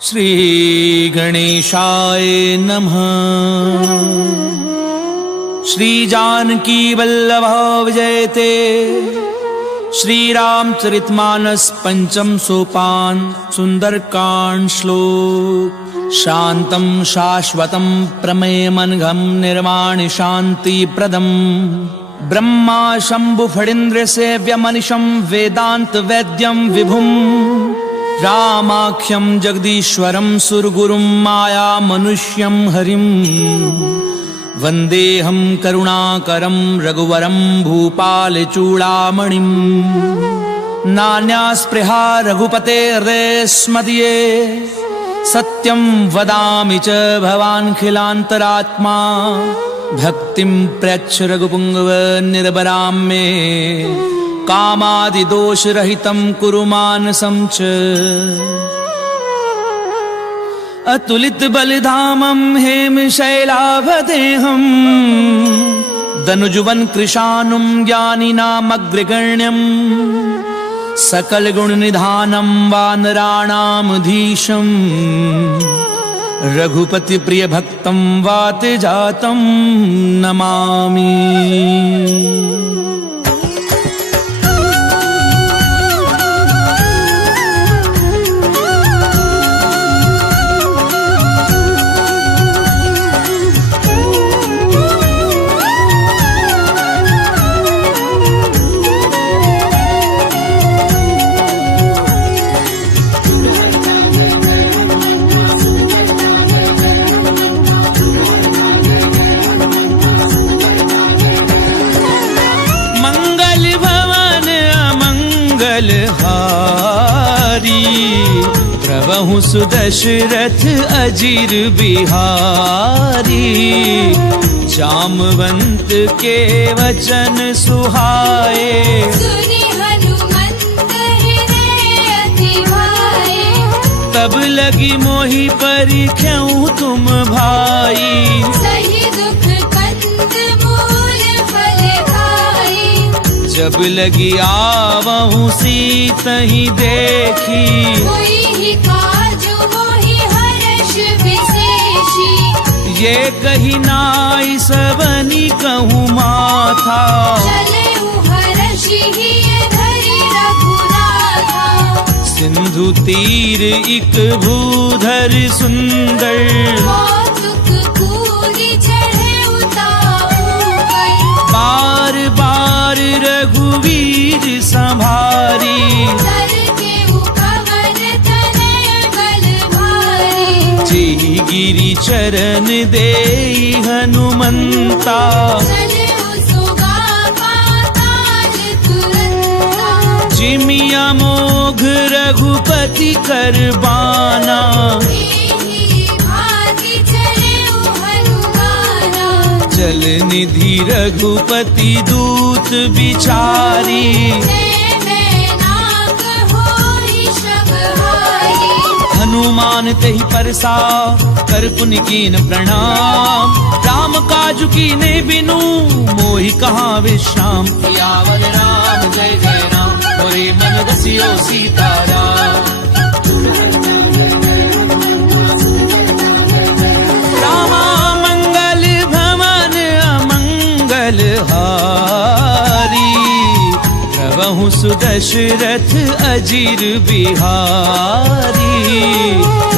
श्री गणेशाय नमः। श्री जानकी वल्लभ विजयते। श्री रामचरितमानस पंचम सोपान सुंदरकांड श्लोक। शांतं शाश्वतं प्रमेयमनघं निर्वाण शांति प्रदम। ब्रह्मा शंभु फणीन्द्र सेव्यमनिशं वेदांत वैद्यं विभुम। रामाख्यं जगदीश्वरं सुरगुरुं माया मनुष्यं हरिं। वन्देऽहं करुणाकरं रघुवरं भूपालचूडामणिं। नान्या स्पृहा रघुपतेर्देस्मदीये। सत्यं वदामि च भवानखिलान्तरात्मा। भक्तिं प्रयच्छ रघुपुङ्गव निर्भरां मे। कामादिदोषरहितं कुरु मानसं च। अतुलित बलिधामं हेमशैलाभदेहं। दनुजुवन कृशानुं ज्ञानिनामग्रगण्यं। सकलगुणनिधानं वानराणामधीशं। रघुपति प्रिय भक्तं वातजातं नमामि। प्रभु सुदशरथ अजीर बिहारी। जामवंत के वचन सुहाए। सुनि हनुमंत हृदय अति भाए। तब लगी मोहि परिख्याऊं तुम भाई। सही दुख कंद मूल फल खाई। जब लगी आवहूं सीतहि देखी। कोई ही काजु मोहि हर्ष विशेषी। ये कही नाई सबनी कहूँ माथा। चलेउ हर्षि हिय धरि रघुनाथा। सिंधु तीर इक भूधर सुंदर। कौतुक कूदि चढ़ेउ ताऊ पर। बार बार रघुवीर संभारी। गिरि चरण देई हनुमंता। जिमिया मोघ रघुपति करबाना। चल निधि रघुपति दूत बिचारी। हनुमान तेहि परसा कर पुनि कीन प्रणाम। राम काज कीने बिनु मोहि कहाँ विश्राम। सियावर राम जय जय राम। मोरे मन बसियो सीताराम। रामा मंगल भवन अमंगल हारी। प्रभु सुदशरथ अजीर बिहारी।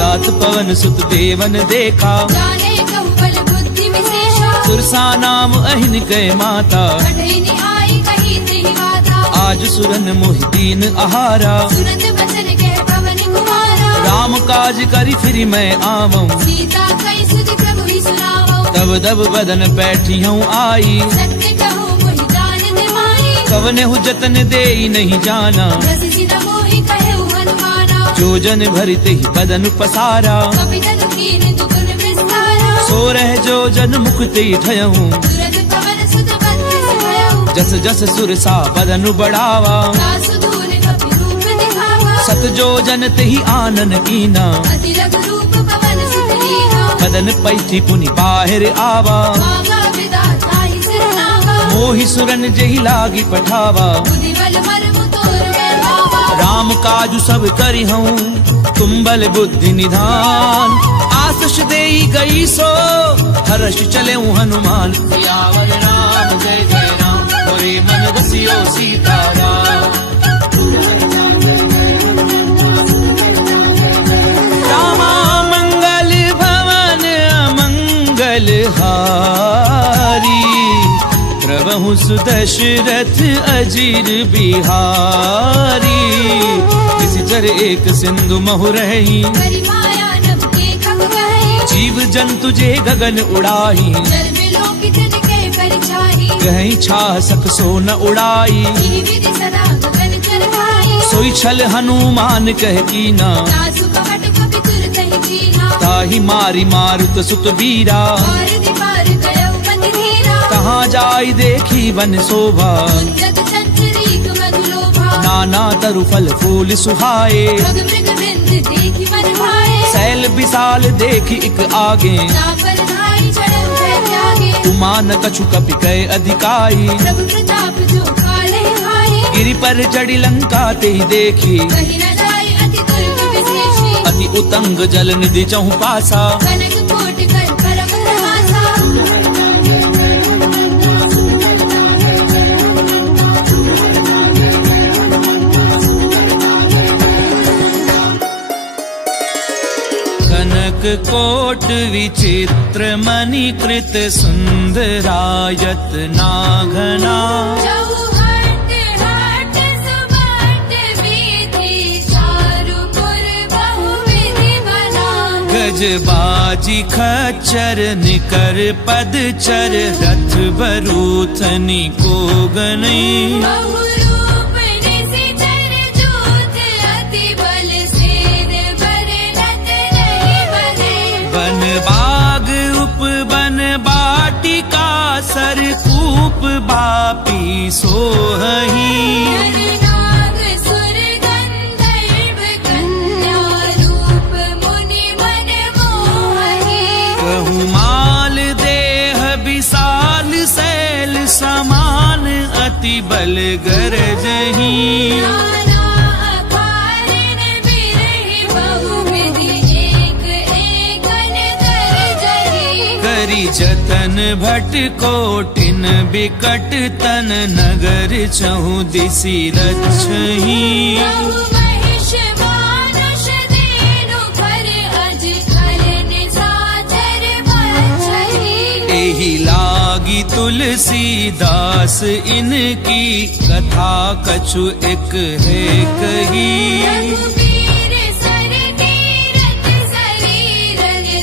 गात पवन सुत देवन देखा। जाने कहु बल बुद्धि विशेषा। सुरसा नाम अहिन कै माता। कठिन आई कही तेहि गाथा। आज सुरन मोहि दीन आहारा। सुनत बचन कह पवन कुमारा। राम काज करि फिर मैं आवऊं। सीता कई सुध प्रभु ही सुनावो। तब दब बदन बैठी हूँ आई। सत्य कहूँ मोहि जान निमाई। कवने हु जतन देई नहीं जाना। रस सिन मोहि कहेउ हनुमाना। जो जन भरते ही बदन पसारा। कपि तनु कीन दुगुन विस्तारा। सो रह जो जन मुक्ति ठयहूँ। सूरज पवन सुत बंधि भयउ। जस जस सुरसा बदन बढ़ावा। दासु दूर कपि रूप दिखावा। सत जो जन तेहि आनन कीना। अति लघु रूप पवन सुत लीना। बदन पैठी पुनि बाहिर आवा। मांगा विधाता ही सिरनावा। मोहि सुरन जेहि लागी पठावा। बुद्धि बल मर्म तोर में भावा। राम काजु सब करी हूँ तुम बल बुद्धि निधान। आशीष देई गई सो हर्ष चले हनुमान। सियावर राम जय जय राम मोरे मन बसियो सीताराम। रामा मंगल भवन अमंगल हारी। प्रभु सुदशरथ अजीर बिहारी। किसी चर एक सिंधु महु रही। हरि माया नभ के खग गए। जीव जंतु जे गगन उड़ाही। जल बिलों की तिनके परिछाई। कहीं छा सक सो न उड़ाई। ही विधि सदा गगन चरवाई। सोई छल हनुमान कह कीना। तासु कपट कपि तुरत ही जीना। ताहि मारी मारुत सुत बीरा। और दीपार गयो पति धीरा। कहाँ जाई देखी वन शोभा। जग चंचरीक मधुलोभा। नाना तरु फल फूल सुहाए। मृग मृग वृंद देखी मन भाए। सैल विशाल देखी इक आगे। चापर धारी चढ़ल भय त्यागे। उमा न कछु कपि कय अधिकाई। प्रभु प्रताप जो काले भाए। गिरि पर चढ़ी लंका ते देखी। कहीं न जाए अति दुर्ग विशेषी। अति उतंग जल निधि चहु पासा। कनक कोटि कर परम प्रभासा। कनक कोट विचित्र मणिकृत सुंदरायत नाघना। चौहट हट सुबट विधि चारुपुर बहुविधि बना। गजबाजी खच्चर निकर पदचर रथ बरूथनी को गनई। बहुरूप निशिचर जूथ अति बल सेन बरनत नहीं बने। वन बाग उपवन बाटिका सरकूप बापी सोहही। नरनाग सुर गंधर्व कन्या रूप मुनि मन मोहि। कहु माल देह विशाल शैल समान अति बल गरजही। नाना अकारण बिरहि बहुविधि एक एकन गरजहि। करी जतन भट कोटिन बिकट तन नगर चहु दिसि रक्षही। बहु महिष मानुष देनु कर अज कर निशाचर बचहि। एहि लागी तुलसीदास इनकी कथा कछु एक है कही। रघुवीर सर तीरथ शरीर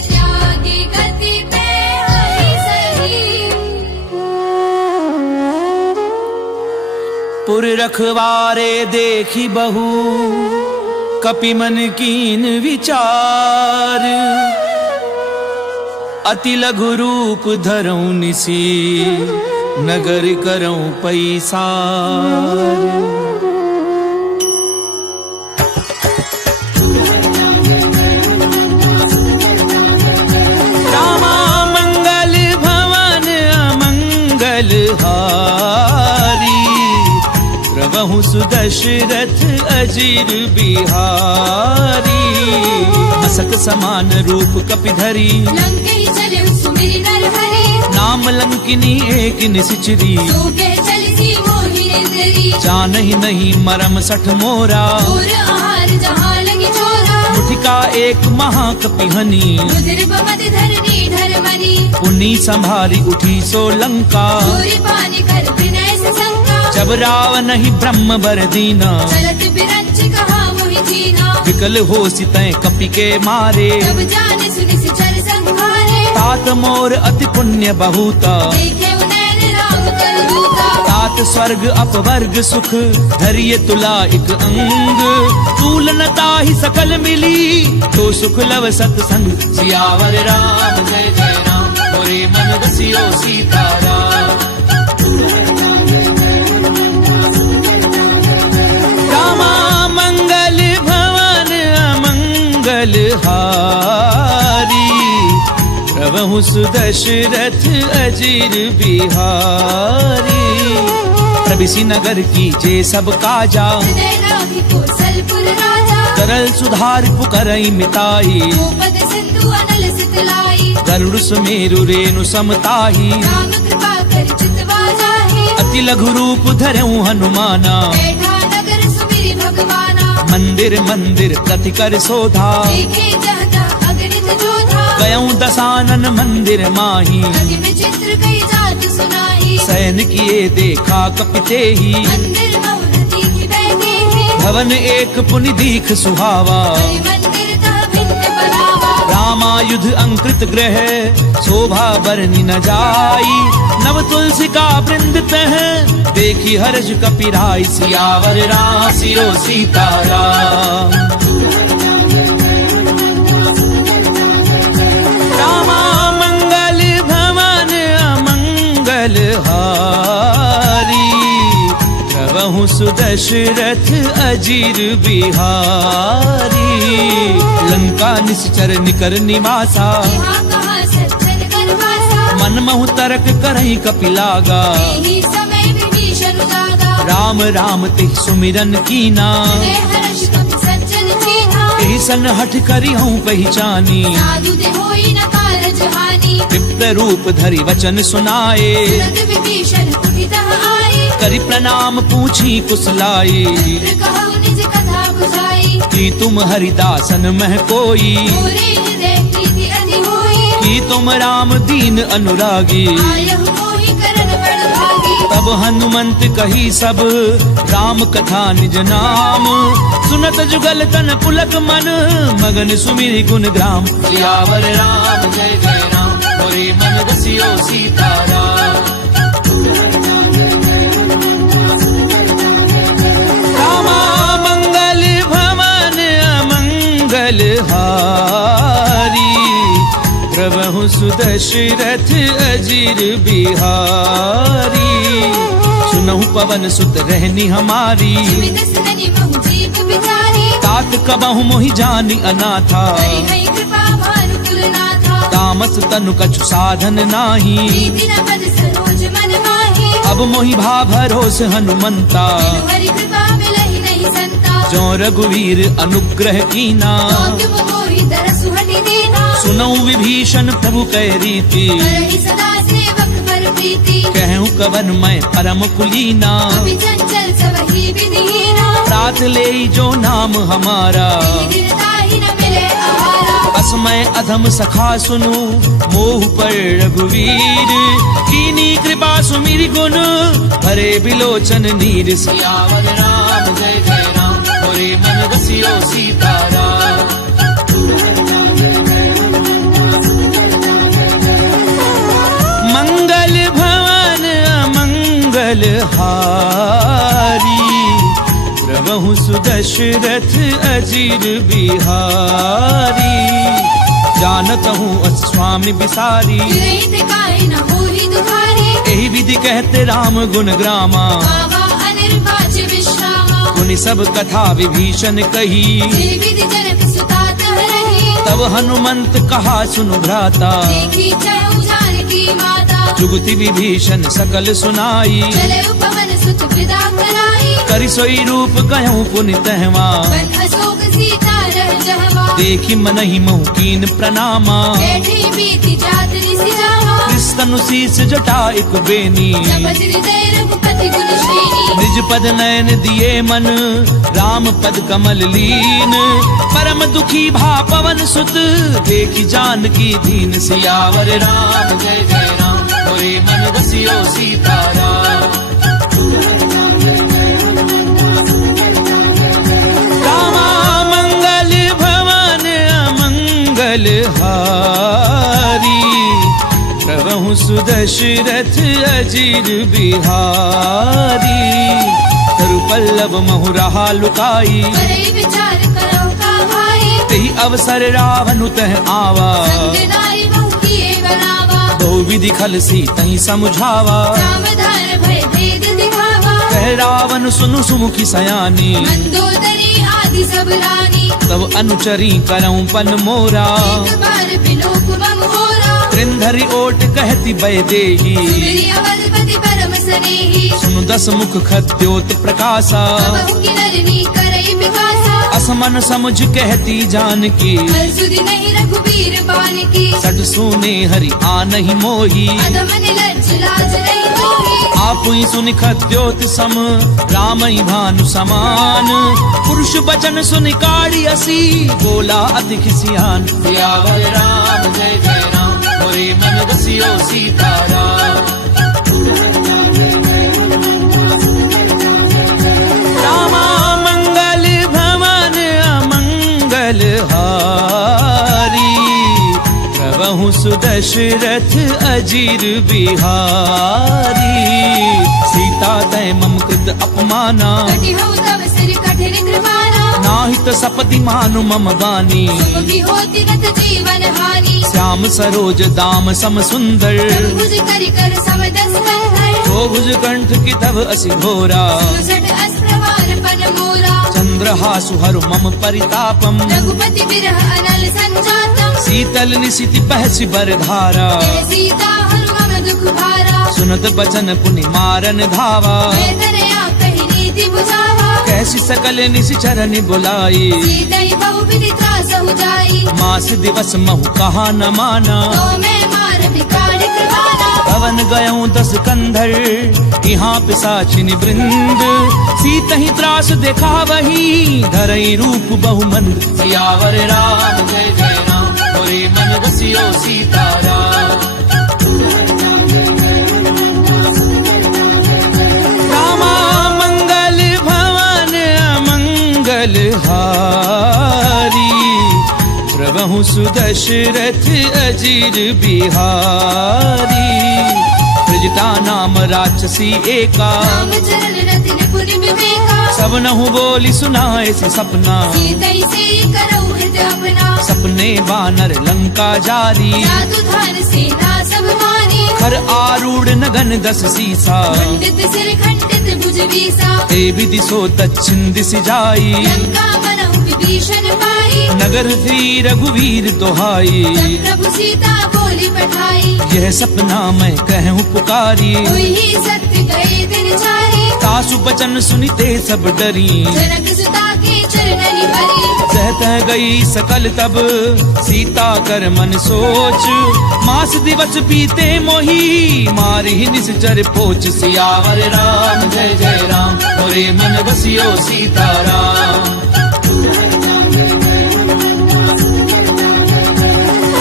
त्यागी गति पे हरि सही। पुर रखवारे देखी बहु कपि मन कीन विचार। अति लघु रूप धरऊं निसी नगर करऊं पैसार। रामा मंगल भवन अमंगल हारी। प्रभु सुदशरथ अजीर बिहारी। मसक समान रूप कपि धरी। लंके चले सुमिरि नर हरि। नाम लंकिनी एक निसिचरी। सो कह चलसी मोहि निंदरी। जानहि नहीं मरम सठ मोरा। और आहार जहाँ लगी चोरा। मुठिका एक महाकपिहनी। रुधिर बमत धरनी धर्मनि। पुनी संभारी उठी सो लंका। और पानी कर विनय से शंका। जब रावण ही ब्रह्म बर दीना। चलत बिरंच कहा मोहि जीना। विकल हो सितय कपि के मारे। तब जान सुनि सिचर संहारे। तात मोर अति पुण्य बहुता। देखे उनैन राम कलदूता। तात स्वर्ग अपवर्ग सुख धरिय तुला एक अंग। तूलनता ही सकल मिली तो सुख लव सत्संग। सियावर राम जय जय राम मोरे मन बसियो सीताराम। रामा मंगल भवन अमंगल हारी। प्रभु सुदशरथ अजीर बिहारी। प्रभिसि नगर की जे सब काजा। हृदय राखी कौशल तरल सुधार पुकरई मिताई भूपत सिंधु अनल सितलाई गरुड़ सुमेरु रेणु समताही राम कृपा कर चितवा जाहि अति लघु रूप धरऊं हनुमाना बैठा नगर सुमिरि भगवाना मंदिर मंदिर प्रति कर शोधा देखे जहता अगणित जोधा गयऊं दसानन मंदिर माही अति विचित्र कई जात सुनाई सैन किए देखा कपिते ही मंदिर बहुनती की बैठे हैं भवन एक पुनि दीख सुहावा हरि मंदिर तह भिन्न बनावा रामायुध अंकृत ग्रह शोभा बरनि न जाई नव तुलसी का वृंद तह देखी हर्ष कपिराई सियावर रासियो सीताराम रामा मंगल भवन अमंगल हारी प्रभु सुदशरथ अजीर बिहारी लंका निश्चर निकर निवासा यहाँ कहाँ सज्जन करवासा मन महु तरक करही कपिलागा यही समय विभीषण जागा राम राम तिह सुमिरन कीना हृदय हर्ष कपि सज्जन चीन्हा एहि सन हठ करी हूँ पहचानी साधु ते होई न कारज हानि विप्र रूप धरि वचन सुनाए तुरंत विभीषण उठितः आए करि प्रणाम पूछी कुशलाई मित्र कहु निज कथा बुझाई कि तुम हरिदासन मह कोई मोरे हृदय प्रीति अति होई कि तुम राम दीन अनुरागी आयहु मोहि करन बड़ भागी तब हनुमंत कही सब राम कथा निज नाम सुनत जुगल तन पुलक मन मगन सुमिरि गुण ग्राम सियावर राम जय जय राम मोरे मन रसियो सीताराम रामा मंगल भवन अमंगल हारी प्रभु सुदशरथ अजीर बिहारी सुनहु पवन सुत रहनी हमारी सुमित सननि बहु जीव बिचारी तात कबहु मोहि जानि अनाथा हरि हरि कृपा भानु कुलनाथा तामस तनु कछु साधन नाही प्रीति न पद सरोज मन माहि अब मोहि भा भरोस हनुमंता बिनु हरि कृपा मिलहि नहीं संता जो रघुवीर अनुग्रह कीना तो तुम मोहि दरसु हटि दीना सुनऊ विभीषण प्रभु कै रीति करहि सदा सेवक पर प्रीति कहूँ कवन मैं परम कुलीना अभी चंचल सबहि विधिहीना प्रात ले जो नाम हमारा दीनता ही न मिले आहारा असमय अधम सखा सुनु मोह पर रघुवीर कीनी कृपा सुमिरि गुण हरे बिलोचन नीर सियावर राम जय जय राम मोरे मन रसियो सीताराम मंगल भवन अमंगल हारी प्रभु सुदशरथ अजीर बिहारी जानत हूँ स्वामी बिसारी रहित काहि न होहि दुहारी यही विधि कहते राम गुण ग्रामा बाबा अनिर्वाच विश्रामा मुनि सब कथा विभीषण कही जे विधि जनक सुता तह रही तब हनुमंत कहा सुनु भ्राता देखी चहु जानकी माता जुगति विभीषण सकल सुनाई चले उपवन सुत विदा कराई करि सोई रूप कहूँ पुनि तहवा बन अशोक सीता रह जहवा देखी मनहि महु कीन प्रणामा बैठी बीती जात निसि जावा कृष्ण शीस जटा एक बेनी जपत हृदय रघुपति गुण श्रेणी निज पद नयन दिए मन राम पद कमल लीन परम दुखी भा पवन सुत देखी जानकी दीन सियावर राम जय जय राम मोरे मन रसियो सीताराम रामा मंगल भवन अमंगल हारी प्रभु सुदशरथ अजीर बिहारी तरु पल्लव महु रहा लुकाई करे विचार करो का भाई तेहि अवसर रावण तह आवा संग नारी बहु किए बनावा बहु विधि खल सी तही समझावा सावधान भय भेद दिखावा कह रावण सुनु सुमुखी सयानी मंदोदरी आदि सब रानी तब अनुचरी करऊं पन मोरा एक बार बिलोक मम होरा त्रिंधरि ओट कहती बय देही सुमिरि अवधपति परम स्नेही सुनु दस मुख खद्योत प्रकाशा बहु की नरनी करई विकासा मन समुझ कहती जानकी, हर सुधि नहीं रघुबीर बान की। सट सुने हरि आनहि मोही, अधम निलज्ज लाज नहीं होई। आप ही सुनि खद्योत सम, राम ही भानु समान। पुरुष बचन सुनि काढ़ी असी, बोला अति खिसियान। सियावर राम जय जय राम, मोरे मन बसियो सीताराम। रामा मंगल भवन अमंगल हारी, प्रभु सुदशरथ अजीर बिहारी। सीता तय मम कृत अपमाना, कटि हऊ तव सिर कठिन कृपाना। नाहित सपति मानु मम बानी, सुखी होती नत जीवन हानि। श्याम सरोज दाम सम सुंदर, भुज करि कर समदस कंधर। तो भुज कंठ की तव असि घोरा, सुसट अस्प्रवान पन मोरा। चंद्रहासु हरु मम परितापम, रघुपति बिरह अनल संजातम। शीतल निशिति बहसि बरधारा, जय सीता हरु मम दुख भारा। सुनत बचन पुनि मारन धावा। मैं तनया कहि नीति बुझावा। कैसी सकल निशिचरनि बुलाई, सीतई बहु विधि त्रासहु जाई। मास दिवस महु कहा न माना। तो मैं मार बिगाड़ कृपाना। पवन गयऊं 10 कंधर, यहाँ पिशाचिनि वृंद। सीतहि त्रास देखा वही, धरई रूप बहुमंद। सियावर राम जय जय राम, मोरे मन बसियो सीताराम। रामा मंगल भवन अमंगल हारी, प्रभु सुदशरथ अजीर बिहारी। ब्रजता नाम राक्षसी एका, राम चरण रतिन पुनि विवेका। सब नहु बोली सुनाए से सपना। सीतई से करऊ हृदय अपना। सपने बानर लंका जारी, जादू धार सेना सब मानी। खर आरूढ़ नगन 10 सीसा। खंडित सिर खंडित भुज बीसा। ते विधि सो दक्षिण दिश जाई, लंका बनहु विभीषण पाई। नगर श्री रघुवीर दोहाई। तब प्रभु सीता बोली पठाई। यह सपना मैं कहूँ पुकारी, हुई ही सत्य गए दिन चारी। सासु बचन सुनिते सब डरी, जनक सुता के चरणनि भरी। सहत गई सकल तब सीता कर मन सोच। मास दिवस बीते मोही, मारी निश्चर पोच। सियावर राम जय जय राम, मोरे मन बसियो सीताराम।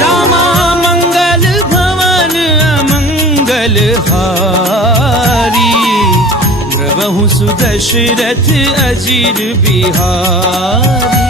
रामा मंगल भवन अमंगल हारी, प्रभु सुदशरथ अजीर बिहारी।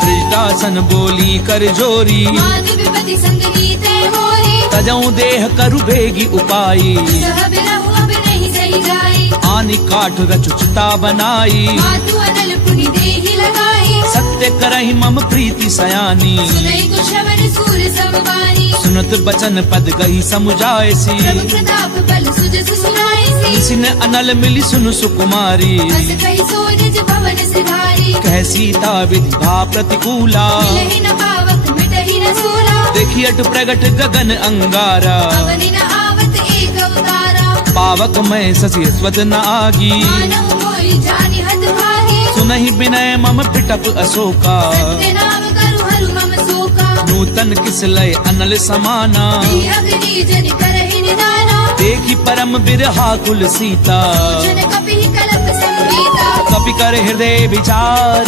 ब्रजदासन बोली कर जोरी, माधु विपति संग नीते मोरी। तजऊ देह करु बेगी उपाई। सह बिरहु अब नहीं सही जाई। आनि काठ रचुचिता बनाई, मातु अनल पुनि देहि लगाई। सत्य करहि मम प्रीति सयानी। सुनई कुशवन सूर समबानी। सुनत बचन पद गई समुझायसी, प्रभु प्रताप बल सुजस सुनाईसी। सिन अनल मिली सुनु सुकुमारी। अस कहि सो निज भवन सिधारी। कह सीता विधि भा प्रतिकूला, मिलहि न पावक मिटहि न सूला। देखी अट प्रगट गगन अंगारा। अवनि न आवत एक अवतारा। पावक मैं ससी स्वत न आगी, मानव मोहि जानि हत भागी। सुनहि विनय मम पिटप अशोका। सत्य नाम करु हरु मम शोका। नूतन किस लय अनल समाना, श्री अग्नि जन करहि निदाना। देखी परम बिरहा कुल सीता। जन कपिहि कलप संगीता। कपि कर हृदय विचार,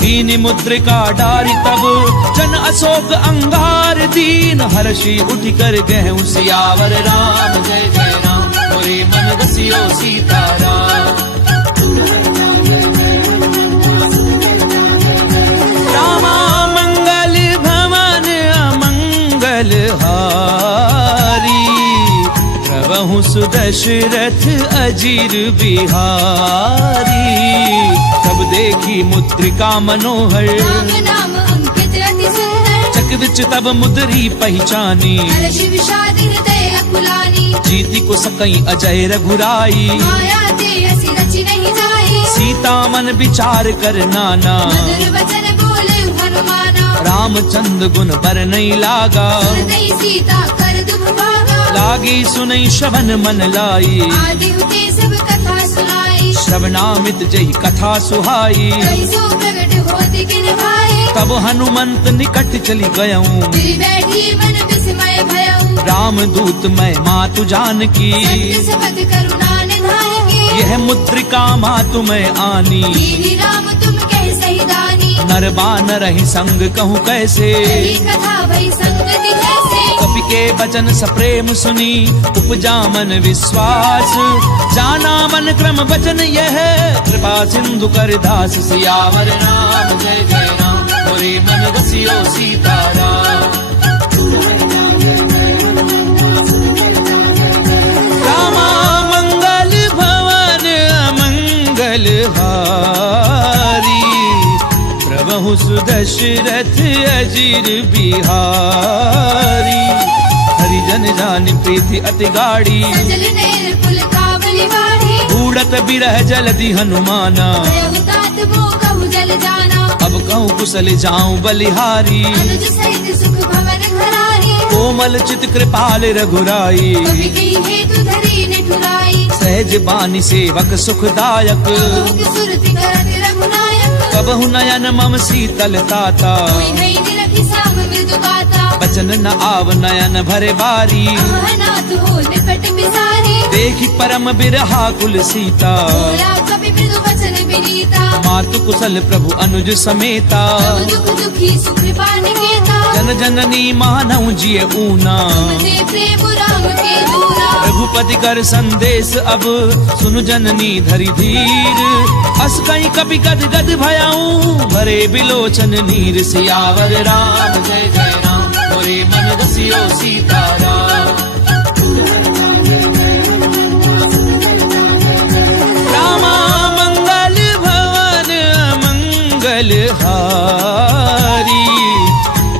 दीन मुद्रिका डारी तब। जन अशोक अंगार दीन, हर्षि उठ कर गहु सियावर राम जय जय राम, मोरे मन बसियो सीताराम। रामा मंगल भवन अमंगल हारी, प्रभु सुदशरथ अजीर बिहारी। तब देखी मुद्रिका मनोहर, राम नाम अंकित अति सुंदर। चक विच तब मुद्री पहचानी। हर्ष विषाद हृदय अकुलानी। जीति को सकई अजय रघुराई, माया ते असी रचि नहीं जाई। सीता मन विचार कर नाना। मधुर वचन बोले हनुमाना। रामचंद्र गुण बर नहीं लागा, हृदय सीता कर दुख भागा। लागी सुनई श्रवण मन लाई। आदि हुते सब कथा सुनाई। श्रवणामित जही कथा सुहाई। कहि सो प्रगट होती किन भाई तब हनुमंत निकट चली गयऊं फिर बैठी मन विस्मय भयऊ राम दूत मैं मातु जानकी सत्य सपथ करुणा निधान की यह मुद्रिका मातु मैं आनी कीनी राम तुम कह सही दानी नर बानर ही संग कहूँ कैसे यही कथा भई संगति कैसे कपि के वचन सप्रेम सुनी उपजा मन विश्वास जाना मन क्रम वचन यह कृपा सिंधु कर दास सियावर राम जय जय राम मोरे मन रसियो सीताराम रामा मंगल भवन अमंगल हारी प्रभु सुदशरथ अजीर बिहारी हरिजन जान प्रीति अति गाड़ी सजल नेर पुल कावली बाढ़ी बूढ़त बिरह जलधि हनुमाना भयउ तात मोह कहु जल जाना अब कहूँ कुशल जाऊं बलिहारी अनुज सहित सुख भवन घरारी कोमल चित कृपाल रघुराई कवि कही हेतु धरी ने ठुराई सहज बानी सेवक सुखदायक कबहु की सुरति करत रघुनायक कबहु नयन मम शीतल ताता कोई नहीं निरखी साम मृदु गाता बचन न आव नयन भरे बारी अहनाथ हो निपट बिसारी देखी परम बिरहा कुल सीता बोला कवि मृदु वचन विनीता मातु कुशल प्रभु अनुज समेता सब दुख दुखी सुख पानिकेता जन जननी मानव जिय ऊना तुमते प्रेम राम के दूरा रघुपति कर संदेश अब सुनु जननी धरि धीर अस कहीं कपि गद गद भयाऊं भरे बिलोचन नीर सियावर राम जय जय राम मोरे मन रसियो सीताराम रामा मंगल भवन मंगल हारी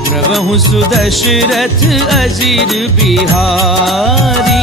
प्रभु सुदशरथ अजीर बिहारी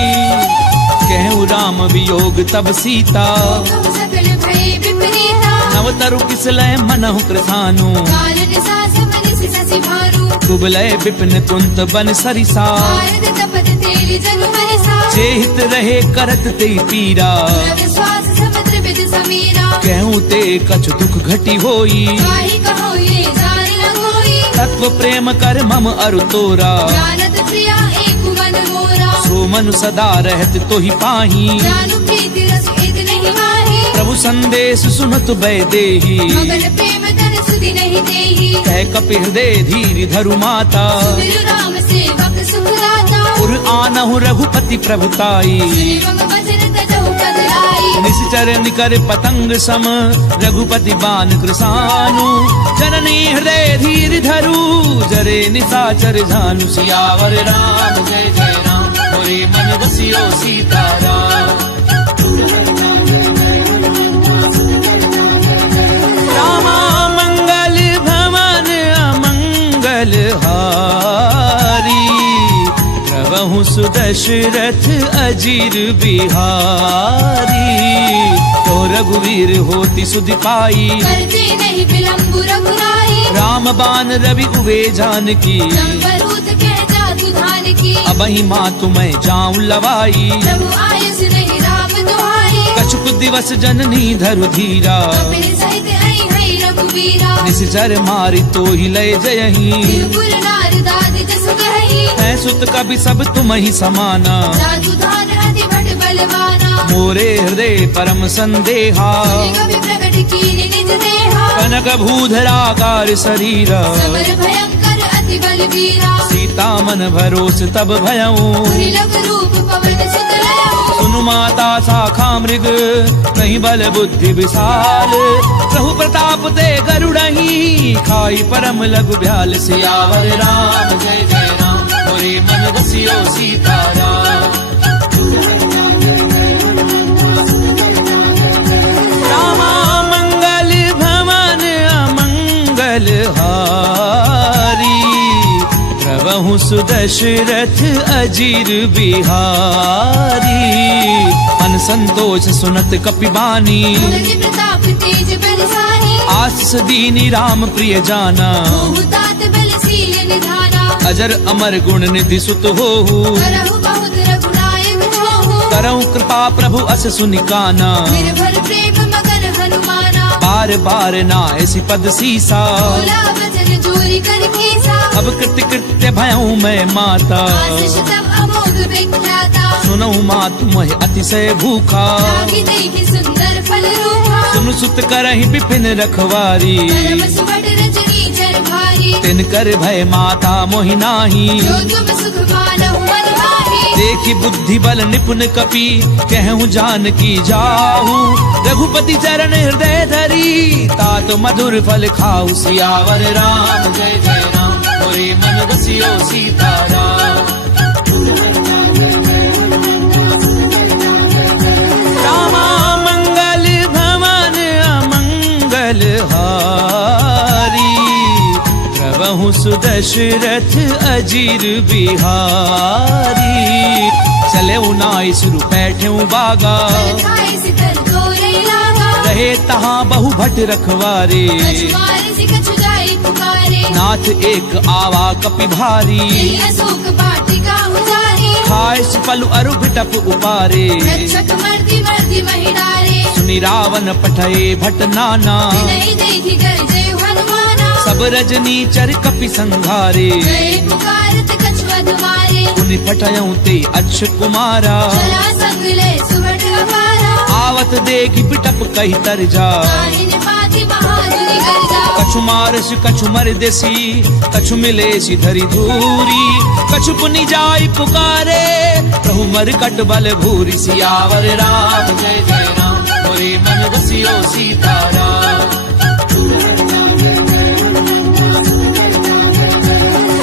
कहूँ राम वियोग तब सीता कब सकल भय विपरीता नवतरु किसलय मनहु कृतानु कारण सास मनिस ससि भानु कुबलय विपिन कुंत बन सरिसा भारत तपत तेल जनु हरिसा चेहित रहे करत ते पीरा रग श्वास समुद्र विद समीरा कहूँ ते कछु दुख घटी होई काहि कहो ये जान न होई तत्व प्रेम कर मम अरु तोरा जानत प्रिया एक मन मोरा सो मनु सदा रहत तो ही पाही जानू प्रीति रस इद नहीं माही प्रभु संदेश सुनत बै देही मगन प्रेम तन सुधि नहीं देही कह कपि हृदय धीर धरु माता बिरु राम सेवक सुख दाता उर आनहु रघुपति प्रभुताई सुनि मम वचन तजहु कदलाई निश्चर निकर पतंग सम रघुपति बान कृसानु जननी हृदय धीर धरु जरे निशाचर झानु सियावर राम जय जय राम मोरे मन रसियो सीताराम रामा मंगल भवन अमंगल हारी प्रभु सुदशरथ अजीर बिहारी तो रघुवीर होती सुधि पाई करते नहीं विलंब रघुराई राम बान रवि उवे जानकी संबरूत कह जातु धान की अबहि मातु मैं जाऊं लवाई प्रभु आयुष नहीं राम दुहाई कछुक दिवस जननी धरु धीरा कपिल सहित आई हई रघुवीरा निश्चर मारी तो ही लय जयही त्रिपुर नार दाद जसु गही है सुत कभी सब तुम ही समाना जातु धान अति भट बलवाना मोरे हृदय परम संदेहा कवि प्रकट कीनि निज देहा कनक भूधराकार शरीरा समर भयंकर अति बलवीरा सीता मन भरोस तब भयऊं लग रूप पवन सुत लयऊ सुनु माता शाखा मृग नहीं बल बुद्धि विशाल प्रभु प्रताप ते गरुड़ही खाई परम लघु ब्याल सियावर राम जय जय राम मोरे मन रसियो सीताराम रामा मंगल भवन अमंगल हारी प्रभु सुदशरथ अजीर बिहारी मन संतोष सुनत कपिबानी तुलसी प्रताप तेज बलसानी आशीष दीनी राम प्रिय जाना तात बलशील निधाना अजर अमर गुण निधि सुत होहु करहु बहुत रघुनायक होहु करऊं कृपा प्रभु अस सुनिकाना निर्भर प्रेम मगन हनुमाना बार बार ना ऐसी पद सीसा बोला वचन चोरी कर खीसा अब कृत्य कृत्य भयऊ मैं माता आशीष तब अमोघ विख्याता सुनऊ माँ तुम्हें अतिशय भूखा लागी देखी सुंदर फल रूपा सुन सुत करहि विपिन रखवारी धर्म सुबट रजनी चर भारी तिन कर भय माता मोहि नाही जो तुम सुख मानहु मन माही देखी बुद्धि बल निपुण कपि कहूँ जान की जाहू रघुपति चरण हृदय धरी तात मधुर फल खाऊ सियावर राम जय जय राम मोरे मन रसियो सीताराम रामा मंगल भवन अमंगल हारी प्रभु सुदशरथ अजीर बिहारी चले उनाई सुरु बैठे बागा खाए सितर तोरे लागा रहे तहाँ बहु भट रखवारे कछुआर से कछु जाए पुकारे नाथ एक आवा कपि भारी यही अशोक वाटिका उजारे खाए सुपलु अरु बिटप उपारे रक्षक मर्दी मर्दी महिडारे सुनि रावण पठये भट नाना नहीं देखी कर जय हनुमाना सब रजनी चर कपि संघारे जय पुकारत कछुआ तुम्हारे उनि पठयऊ ते अक्ष कुमारा चला सगले सुबट अपारा आवत देखी बिटप कही तर जा ताहि निपाति महाजुनि गर्जा कछु मारस कछु मर देसी कछु मिले सी धरी धूरी कछु पुनि जाय पुकारे प्रभु मर कट बल भूरी सियावर राम जय जय राम मोरे मन रसियो सीताराम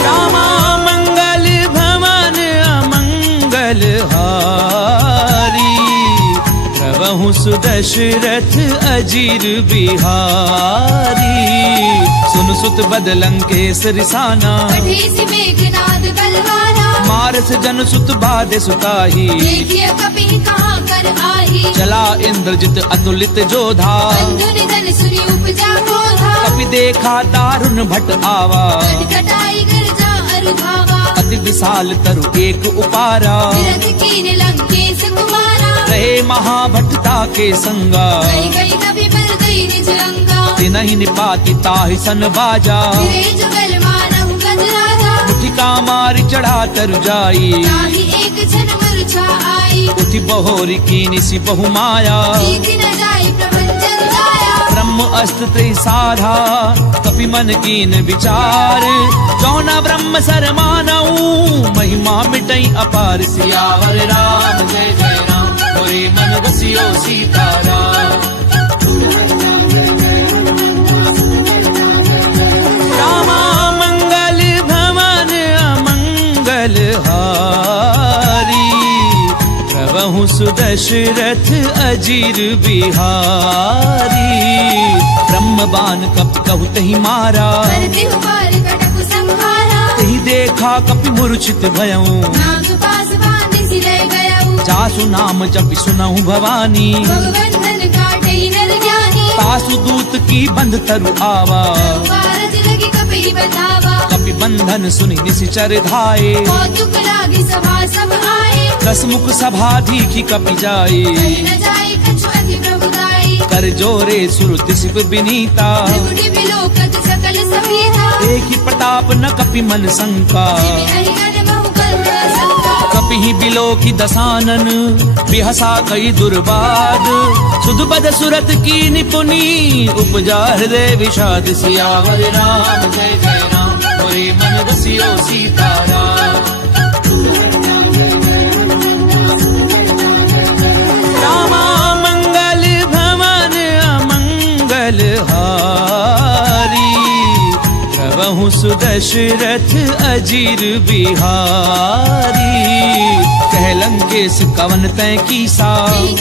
रामा मंगल भवन अमंगल हारी प्रभु सुदशरथ अजीर बिहारी सुन सुत बदलंकेश रिसाना पठेसी मेघनाद बलवाना मारस जन सुत बाधे सुताही देखिए कपि कहाँ कर आही चला इंद्रजित अतुलित जोधा बंधु निधन सुनी उपजा क्रोधा कपि देखा दारुण भट आवा कटाई गर्जा अरुधावा अति विशाल तरु एक उपारा विरध कीन लंकेश कुमारा रहे महाभटता के संगा गई गई कभी पर गई निज अंगा तिनहि निपाति ताहि सन बाजा फिरे जुगल मानहु गज राजा मुठिका मारि चढ़ा तर जाई ताहि एक क्षण मूर्छा आई उठि बहोरी कीनिसि बहु माया जीति न जाय प्रपंचन जाया ब्रह्म अस्त्र साधा कपि मन कीन विचार जौना ब्रह्म सर मानऊ महिमा मिटई अपार सियावर राम जय जय राम मोरे मन रसियो सीताराम रामा मंगल भवन अमंगल हारी प्रभु सुदशरथ अजीर बिहारी ब्रह्मबान कपि कहु तहि मारा करते हुबार कटक संहारा तहि देखा कपि मूर्छित भयऊ नाग पास बांधे सिरे गयऊ जासु नाम जपि सुनहु भवानी भगवंधन काटे नर ज्ञानी तासु दूत की बंध तरु आवा भारत लगी कपि बतावा कपि बंधन सुनि निशिचर धाये कौतुक लागी सभा सब आए दस मुख सभा दीखी कपि जाए कहीं न जाए कछु अति प्रभुदाई कर जोरे सुर दिसिप बिनीता त्रिपुटी बिलोकत सकल सभीता एक ही प्रताप न कपि मन शंका अहिगन बहु कल्प शंका कपि ही बिलो की दसानन बिहसा कई दुर्बाद सुध बद सुरत की निपुनी उपजा हृदय विषाद सियावर राम जय जय राम मोरे मन रसियो सीताराम रामा मंगल भवन अमंगल हारी प्रभु सुदशरथ अजीर बिहारी कह लंकेश कवन तै कीसा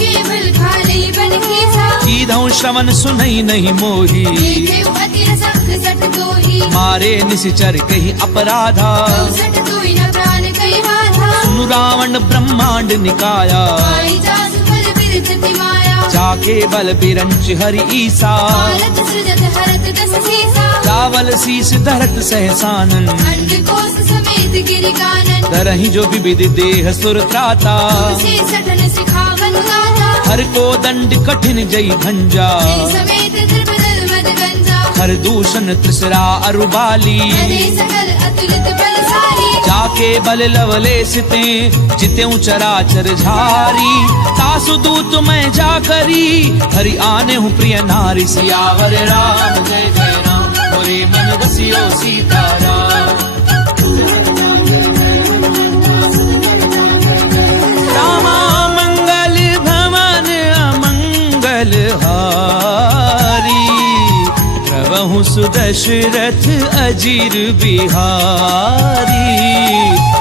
केवल खाली बन खीसा कीधौ श्रवण सुनई नहीं मोही देखे अति रसक सट तोही मारे निशिचर कही अपराधा सट तोही न प्राण कई बाधा सुनु रावण ब्रह्मांड निकाया आई जासु फल बिरधति माया जाके बल बिरंच हरि ईसा भारत सृजत हरत दस सीसा रावल शीस धरत सहसानन अंड कोस समेत गिरि कानन दरहि जो विविध देह सुर त्राता से सठन सिखावन गाथा हर को दंड कठिन जई भंजा समेत द्रपद कर दूषण त्रिसरा अरुबाली हरे सकल अतुलित बलशाली जाके बल लवले सिते जित्यों चराचर झारी तासु दूत मैं जा करी हरि आने हूँ प्रिय नारी सियावर राम जय जय राम मोरे मन बसियो सीताराम रामा मंगल भवन अमंगल हारी प्रभु सुदशरथ अजीर बिहारी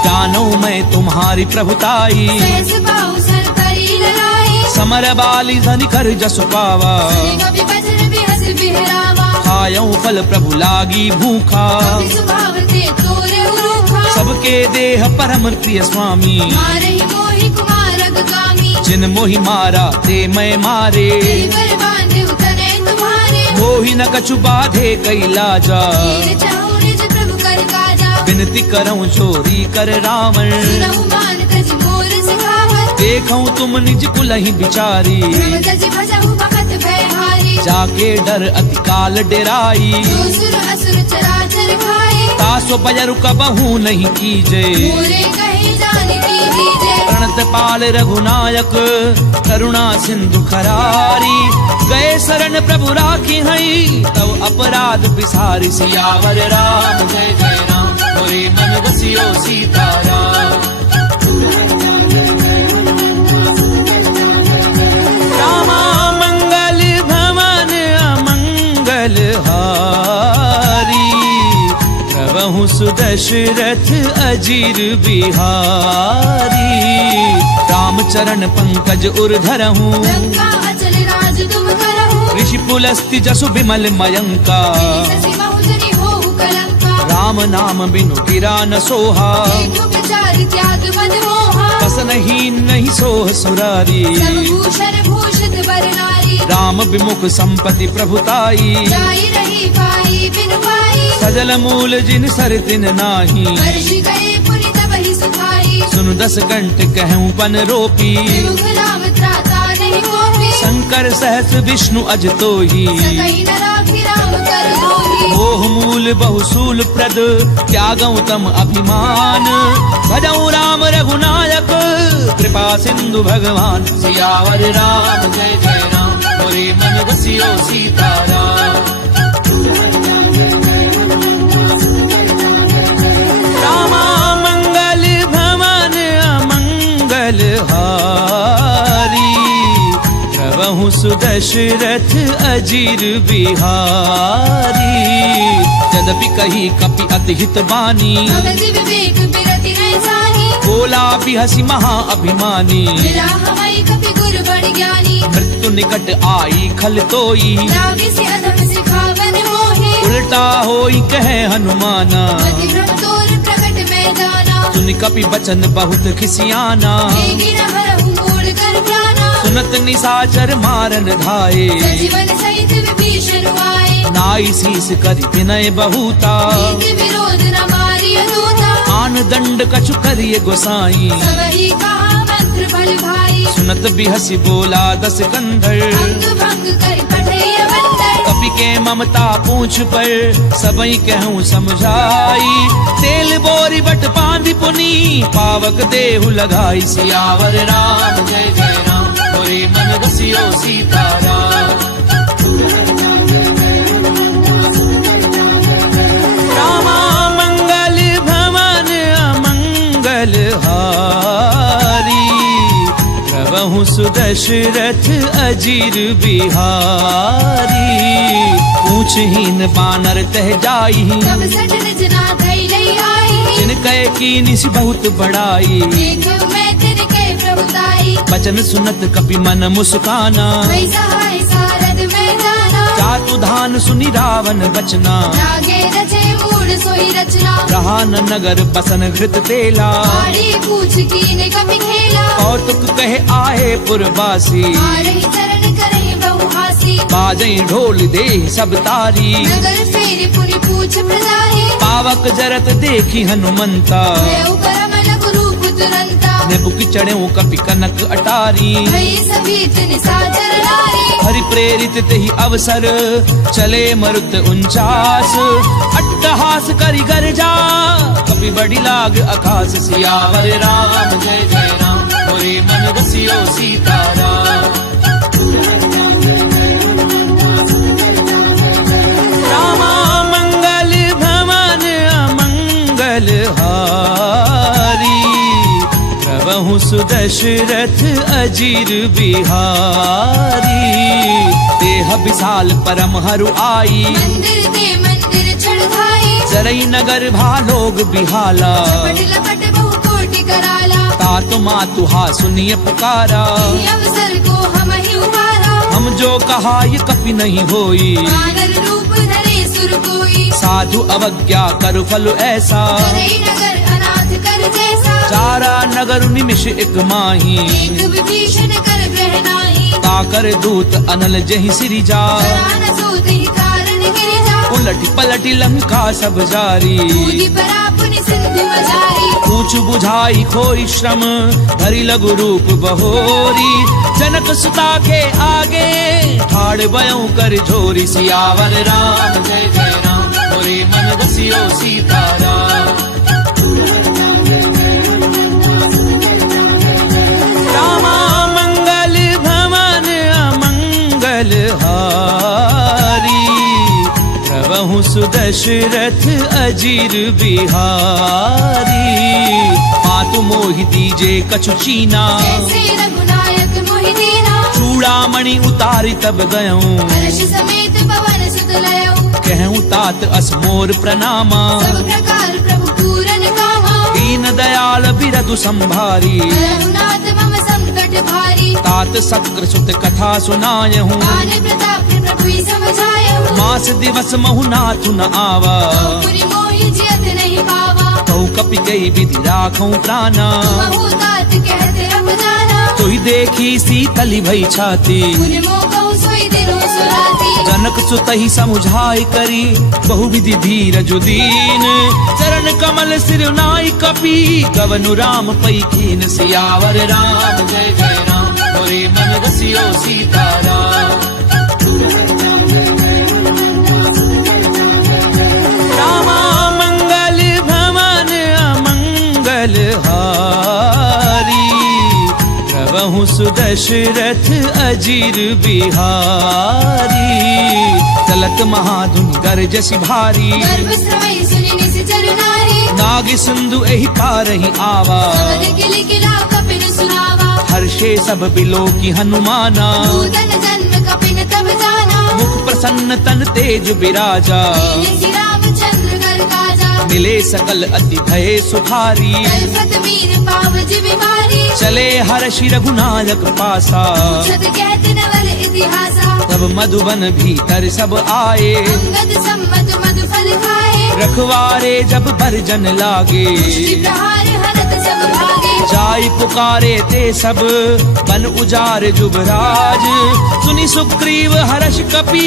जानो मैं तुम्हारी प्रभुताई सहस बाहु सर करी लड़ाई समर बाली धनि कर जस पावा सुनि कपि बचन बिहस बिहरावा खायऊ फल प्रभु लागी भूखा कपि स्वभाव ते तोरे उरूखा सबके देह परम प्रिय स्वामी मारहि मोहि कुमार अगगामी जिन मोहि मारा ते मैं मारे तेहि पर बांधे उतरे तुम्हारे मोहि न कछु बाधे कैलाजा वीर चाहु निज प्रभु कर काजा विनती करऊं चोरी कर रावण सुनहु मान तज मोर सिखावत देखऊं तुम निज कुलहि बिचारी प्रभु तज भजहु भगत भयहारी जाके डर अति काल डेराई जो सुर असुर चराचर खाए तासो बजरु कबहू नहीं कीजे मोरे कहे जान दीजिए प्रणत पाल रघुनायक करुणा सिंधु खरारी गए शरण प्रभु राखी हई तव अपराध बिसारी सियावर राम जय जय राम मोरे मन बसियो सीताराम रामा मंगल भवन अमंगल हारी प्रभु सुदशरथ अजीर बिहारी रामचरण पंकज उर्धरहूँ लंका अचल राज तुम करहु ऋषि पुलस्ति जसु विमल मयंका शशि बहुजनी होहु कलंका राम नाम बिनु गिरा न सोहा देखो विचार त्याग मद मोहा बस नहीं सोह सुरारी सब भूषण भूषित वर नारी राम विमुख संपत्ति प्रभुताई जाई रही पाई बिन पाई सजल मूल जिन सर दिन नाही वर्ष गए पुनि तब ही सुखाई सुन 10 कंठ कहूँ पन रोपी विमुख राम त्राता नहीं कोपी शंकर सहस विष्णु अज तो ही सकई न राखी राम कर दोही मोह मूल बहुसूल प्रद त्यागऊ तम अभिमान भजऊ राम रघुनायक कृपा सिंधु भगवान सियावर राम जय जय राम मोरे मन बसियो सीताराम रामा मंगल भवन अमंगल हारी प्रभु सुदशरथ अजीर बिहारी यद्यपि कही कपि अति हित बानी भगत विवेक बिरति नहीं जानी बोला बिहसी महा अभिमानी मिला हमारी कपि गुरु बड़ ज्ञानी मृत्यु निकट आई खल तोई लागे से अधम सिखावन मोहे उल्टा होई कहे हनुमाना मति भ्रम तोर प्रकट में जाना सुन कपि बचन बहुत खिसियाना देगी न हरहु मूड कर प्राणा सुनत निसाचर मारन धाये सजीवन सहित विभीषण आए नाई शीस करि विनय बहुता के विरोध न मारिय दूता आन दंड कछु करिय गोसाई सबही कहा मंत्र फल भाई सुनत बिहसी बोला 10 कंधर अंग भंग कर पठैय बंदर कपि के ममता पूछ पर सबई कहूँ समझाई तेल बोरी बट बांधि पुनी पावक देहु लगाई सियावर राम जय जय राम मोरे मन बसियो सीताराम रामा मंगल भवन अमंगल हारी प्रभु सुदशरथ अजीर बिहारी पूछहीन बानर तह जाई सब सट रचना धई लई आई जिन कहे की निस बहुत बड़ाई देख मैं तिनके प्रभुताई बचन सुनत कपि मन मुस्काना वही सहाय सारद में जाना जातु धान सुनि रावण बचना लागे रचे मूड सोई रचना रहा न नगर बसन घृत तेला आड़ी पूछ कीने कभी खेला कौतुक कहे आए पुरवासी मारहि चरण करहि बहु हासी बाजई ढोल दे सब तारी नगर फेरी पुनि पूछ प्रजाहि पावक जरत देखी हनुमंता मैं करम लघु रूप तुरंता ने बुक चढ़्यो कपि कनक अटारी भई सभीत निशाचर नारी हरि प्रेरित तेहि अवसर चले मरुत 49 अट्टहास करि गर्जा कपि बड़ी लाग आकाश सियावर राम जय जय राम मोरे मन बसियो सीताराम रामा मंगल भवन अमंगल हारी प्रभु सुदशरथ अजीर बिहारी देह विशाल परम हरु आई मंदिर ते मंदिर चढ़ाई जरई नगर भालोग बिहाला लपट लपट बहु कोटि कराला तातु मातु हा सुनिय पुकारा ये अवसर को हम ही उबारा हम जो कहा ये कपि नहीं होई वानर रूप धरे सुर कोई साधु अवज्ञा करु फल ऐसा करई नगर अनाथ कर जैसा चारा नगर निमिष एक माही एक विभीषण कर ग्रह नाही काकर दूत अनल जहि सिरि जा करान सोते ही कारण गिर जा उलट पलट लंका सब जारी कूदी परापुनि सिंधु मजारी पूछ बुझाई खोई श्रम धरि लघु रूप बहोरी जनक सुता के आगे ठाड़ बयऊ कर झोरी सियावर राम जय जय राम मोरे मन बसियो सीताराम रामा मंगल भवन अमंगल हारी प्रभु सुदशरथ अजीर बिहारी मातु मोहि दीजे कछु चीना जैसे रघुनायक मोहि दीना चूड़ामणि उतारी तब गयऊं हर्ष समेत पवन सुत लयऊ कहूँ तात असमोर प्रणामा सब प्रकार प्रभु पूरन कामा दीन दयाल बिरदु संभारी रघुनाथ मम संकट भारी तात सक्र सुत कथा सुनायहूँ आन प्रताप प्रभु समझायऊ मास दिवस महु नाथु न आवा पुरि मोहि जियत नहीं पावा कहु कपि कई विधि राखूं प्राणा महु तात कहते अब जाना तोहि देखी सीतली भई छाती पुनि मोह कहु सोई दिनो सुराती जनक सुतहि समुझाई करी बहुविधि धीरज दीन चरण कमल सिर नाई कपि गवनु राम पई कीन सियावर राम जय जय राम मोरे मन बसियो सीताराम रामा मंगल भवन अमंगल हारी प्रभु सुदशरथ अजीर बिहारी चलत महाधुन गरजसि भारी गर्भ स्रवई सुनि निश्चर नारी नाग सिंधु एहि पारहि आवा सबद किलि किला कपिन सुनावा हर्षे सब बिलो की हनुमाना नूतन जन्म कपिन तब जाना मुख प्रसन्न तन तेज विराजा लीन रामचंद्र कर काजा मिले सकल अति भय सुखारी कल्पत मीन पावज बिमारी चले हर्षि रघुनायक पासा छत कहत नवल इतिहासा तब मधुबन भीतर सब आए अंगद सम्मत मधु फल खाए रखवारे जब बरजन लागे मुष्टि प्रहार हरत सब भागे जाय पुकारे ते सब बन उजार जुबराज सुनि सुग्रीव हर्ष कपि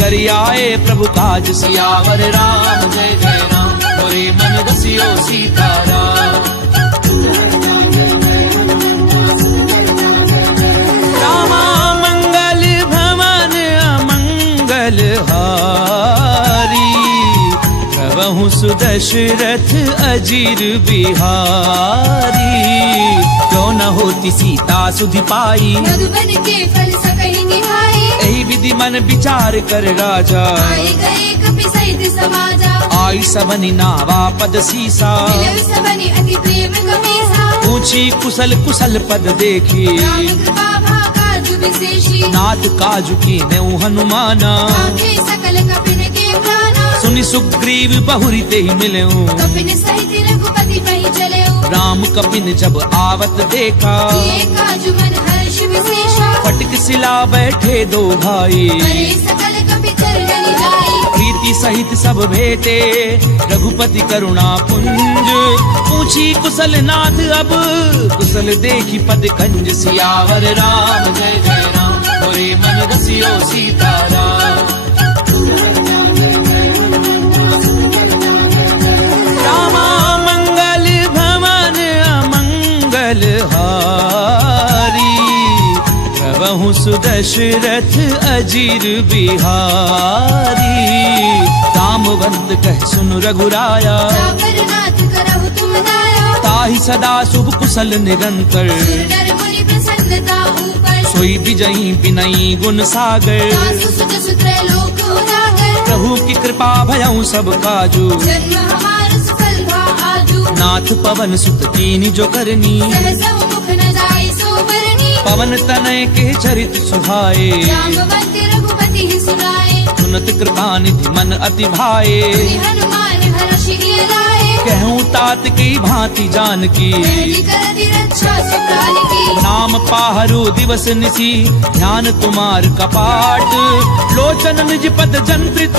करि आए प्रभु काज सियावर राम जय जय राम मोरे मन बसियो सीताराम रामा मंगल भवन अमंगल हारी प्रभु सुदशरथ अजीर बिहारी क्यों न होती सीता सुधि पाई मधुबन के फल सकहि निभाए एहि विधि मन विचार कर राजा आए गए कपि सहित समाजा आई सबनि नावा पद सीसा मिलव सबनि अति प्रेम कपीसा पूछी कुशल कुशल पद देखी राम कृपा भाकाजु विशेषी नाथ काजु की नेउ हनुमाना आखे सकल कपिन के प्राणा सुनि सुग्रीव बहुरी ते ही मिलेऊ कपिन सहित रघुपति पहि चलेऊ राम कपिन जब आवत देखा ये काजु मन हर्ष विशेषा फटक सिला बैठे दो भाई करे सकल कपि चरण जाई प्रीति सहित सब भेटे रघुपति करुणा पुंज पूछी कुशल नाथ अब कुशल देखी पद कंज सियावर राम जय जय राम मोरे मन बसियो सीताराम रामा मंगल भवन अमंगल सुदशरथ अजीर बिहारी। रामवंत कह सुन रघुराया, जाकर नाथ करहु तुम दाया। ताहि सदा शुभ कुशल निरंतर, सुर नर मुनि प्रसन्नता ऊपर। सोई विजयी विनयी गुण सागर, दासु सुत सुत्र लोक उजागर। प्रभु की कृपा भयउ सब काजू, जन्म हमार सफल भा आजू। नाथ पवन सुत कीनी जो करनी, सहस मुख न जाय सो बरनी। पवन तनय के चरित सुहाए, रामवंत रघुपति ही सुनाए। सुनत कृपा निधि मन अति भाए। मुनि हनुमान हर्षि लाए। कहूँ तात की भांति जान की, सहज करति रक्षा सुकाल की। नाम पाहरु दिवस निसी, ध्यान तुम्हार कपाट। लोचन निज पद जंत्रित,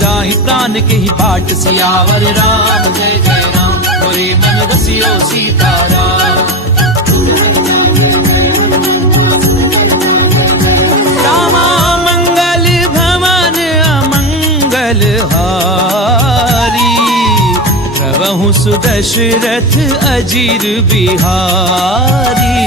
जाहि प्राण के ही बाट। सियावर राम जय जय राम, मोरे मन रसियो सीताराम। रामा मंगल भवन अमंगल हारी, प्रभु सुदशरथ अजीर बिहारी।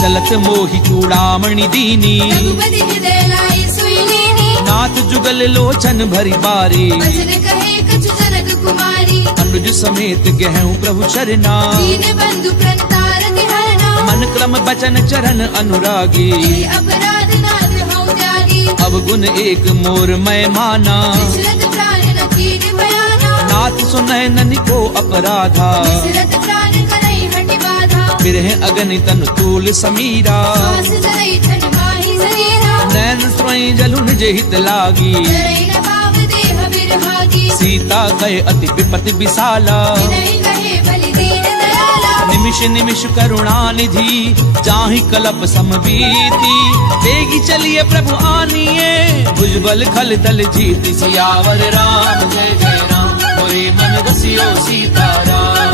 चलत मोहि चूड़ामणि दीनी, रघुपति हृदय लाए सोई लेनी। नाथ जुगल लोचन भरी बारी। वचन कहे कछु जनक कुमारी। अनुज समेत गहूँ प्रभु चरना, दीन बंधु प्रणतारति हरना। मन क्रम बचन चरण अनुरागी। ये अपराध नाथ हऊँ त्यागी। अवगुण एक मोर मैं माना, दशरथ प्राण न कीन बयाना। नाथ सुनय ननि को अपराधा। दशरथ प्राण करई हटि बाधा। बिरह अगनि तन तूल समीरा, श्वास धरई छन माहि शरीरा। नैन स्वयं जलु निज हित लागी। धरई न पाव देह बिरहागी। सीता गए अति विपति विशाला, विनय कहे बलि दीन दयाला। निमिष निमिष करुणा निधि, जाहि कलप समबीति। तेगी चलिए प्रभु आनिए, भुजबल खल दल जीत। सियावर राम जय जय राम, मोरे मन रसियो सीताराम।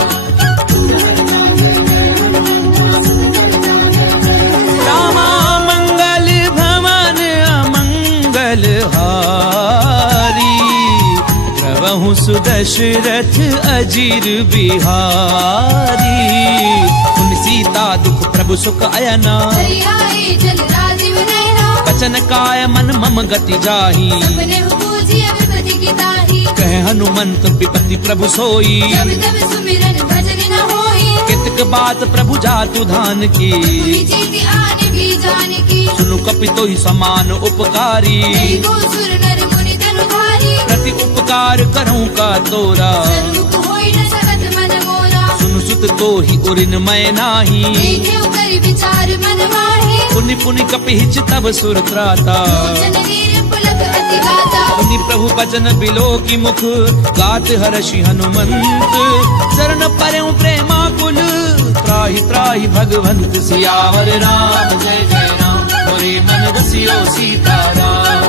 रामा मंगल भवन अमंगल हारी, प्रभु सुदशरथ अजीर बिहारी। उन सीता दुख प्रभु सुख अयना, हरि आए जल राजीव नयना। बचन काय मन मम गति जाही। सपने पूजिय विपति की ताही। कह हनुमंत विपति प्रभु सोई, जब तब सुमिरन भजन न होई। कितक बात प्रभु जातु धान की। पुनि चेति आने भी जान की। सुनु कपितो ही समान उपकारी, जय गो सुर नर मुनि तनुधारी। प्रति उपकार करूं का तोरा। सन्मुख होई न सकत मन मोरा। सुनु सुत तो ही उरिन मैं नाही, देखे कर विचार मन माही। पुनि पुनि कपिहिच तब सुर त्राता। लोचन नीर पुलक अति गाता। पुनि प्रभु बचन बिलो की मुख, गात हर्षि हनुमंत। शरण परऊं प्रेमाकुल, त्राहि त्राहि भगवंत। सियावर राम जय जय राम, मोरे मन रसियो सीताराम।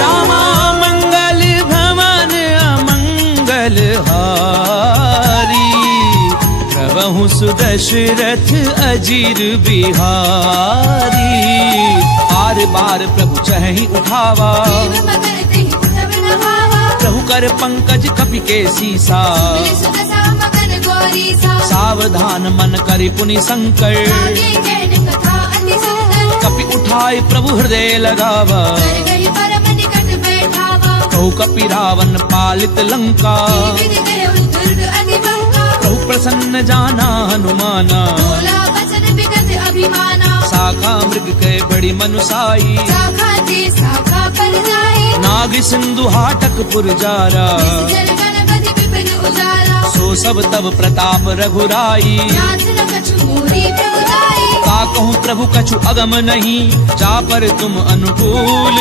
रामा मंगल भवन अमंगल हारी, प्रभु सुदशरथ अजीर बिहारी। आर बार प्रभु चहि उठावा, देव मगन तेहि तब न भावा। प्रभु कर पंकज कपि के सीसा। मिलि सुत सा मगन गौरीसा। सावधान मन करि पुनि संकर, आगे कहन कथा अति सुंदर। कपि उठाय प्रभु हृदय लगावा। कर गई परम निकट बैठावा। कहु कपि रावण पालित लंका, विधि कहु दुर्ग अति बंका। प्रभु प्रसन्न जाना हनुमाना। बोला वचन विगत अभिमाना। शाखा मृग के बड़ी मनुसाई, शाखा ते शाखा पर जाए। नाग सिंधु हाटक पुरजारा। जल गणपति विपिन उजाला। सो सब तब प्रताप रघुराई, नाथ न कछु मोहि प्रभु दाई। का कहूँ प्रभु कछु अगम नहीं, जा पर तुम अनुकूल।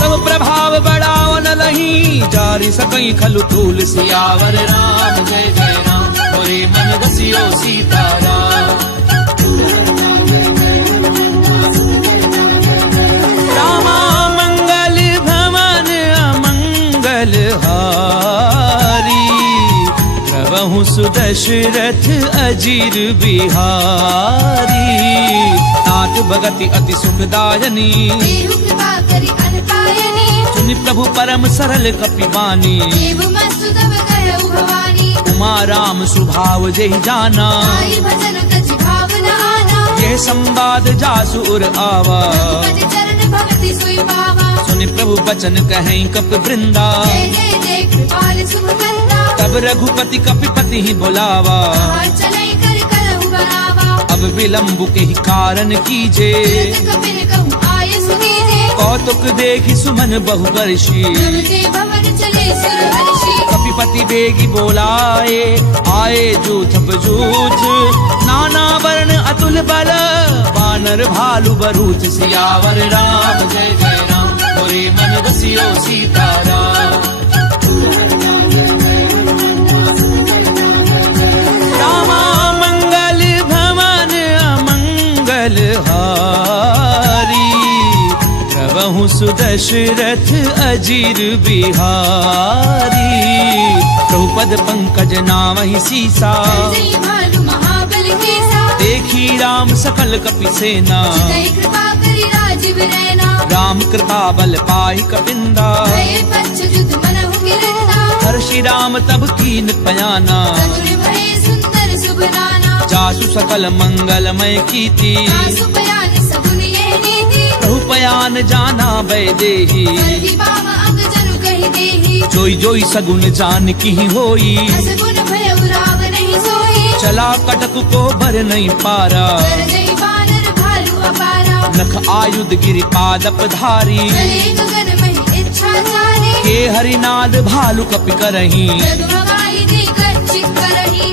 तब प्रभाव बढ़ाओ न लही, जारि सकई खलु तूल। सियावर राम जय जय राम, मोरे मन रसियो सीताराम। रामा मंगल भवन अमंगल हारी, प्रभु सुदशरथ अजीर बिहारी। नाथ भगति अति सुखदायनी, देहु कृपा करि अनपायनी। सुनि प्रभु परम सरल कपिवानी। देव मस्तु तब कहु भवानी। उमा राम स्वभाव जय जाना, आई भजन कछि भावना आना, यह संवाद जासुर आवा। रघुपति चरण भगति सोई पावा, सुनि प्रभु बचन कहें कपि वृंदा, जय जय जय कृपाल शुभ कंदा। तब रघुपति कपिपति ही बुलावा, कहा चलै कर करहु बरावा, अब विलम्ब के ही कारण कीजे, तुरत कपिन कहूँ आय सुनीजे। कौतुक देखि सुमन बहु वर्षी, जब ते भवन चले सुरहर्षि, कपिपति बेगी बोलाए, आए जूथ बजूथ, नाना वर्ण अतुल बल, वानर भालु बरूथ। सियावर राम जय जय राम, मोरे मन बसियो सीताराम। रामा मंगल भवन अमंगल हारी, प्रभु सुदशरथ अजीर बिहारी। प्रभुपद पंकज नामहि सीसा, जय भालु महाबल केसा। देखी राम सकल कपि सेना, जय कृपा करि राजीव रैना, राम कृपा बल पाई कपिंदा। भय पच्छ जुत मनहु गिरंदा, हर्षि राम तब कीन पयाना, चतुर भय सुंदर शुभ नाना। जासु सकल मंगलमय कीति, आसु पयान सगुन यह नीति, बहुपयान जाना वैदेही। हरि बाम अंग जनु कहि देहि, जोई जोई सगुन जान की होई, असगुन भय उराव नहीं सोई। चला कटक को भर नहीं पारा, कर जय बानर भालु अपारा, नख आयुध गिरि पादप धारी। चले गगन महि इच्छा चारी, के हरिनाद भालु कपि करही, जगमगाई दे गच्छित करहि।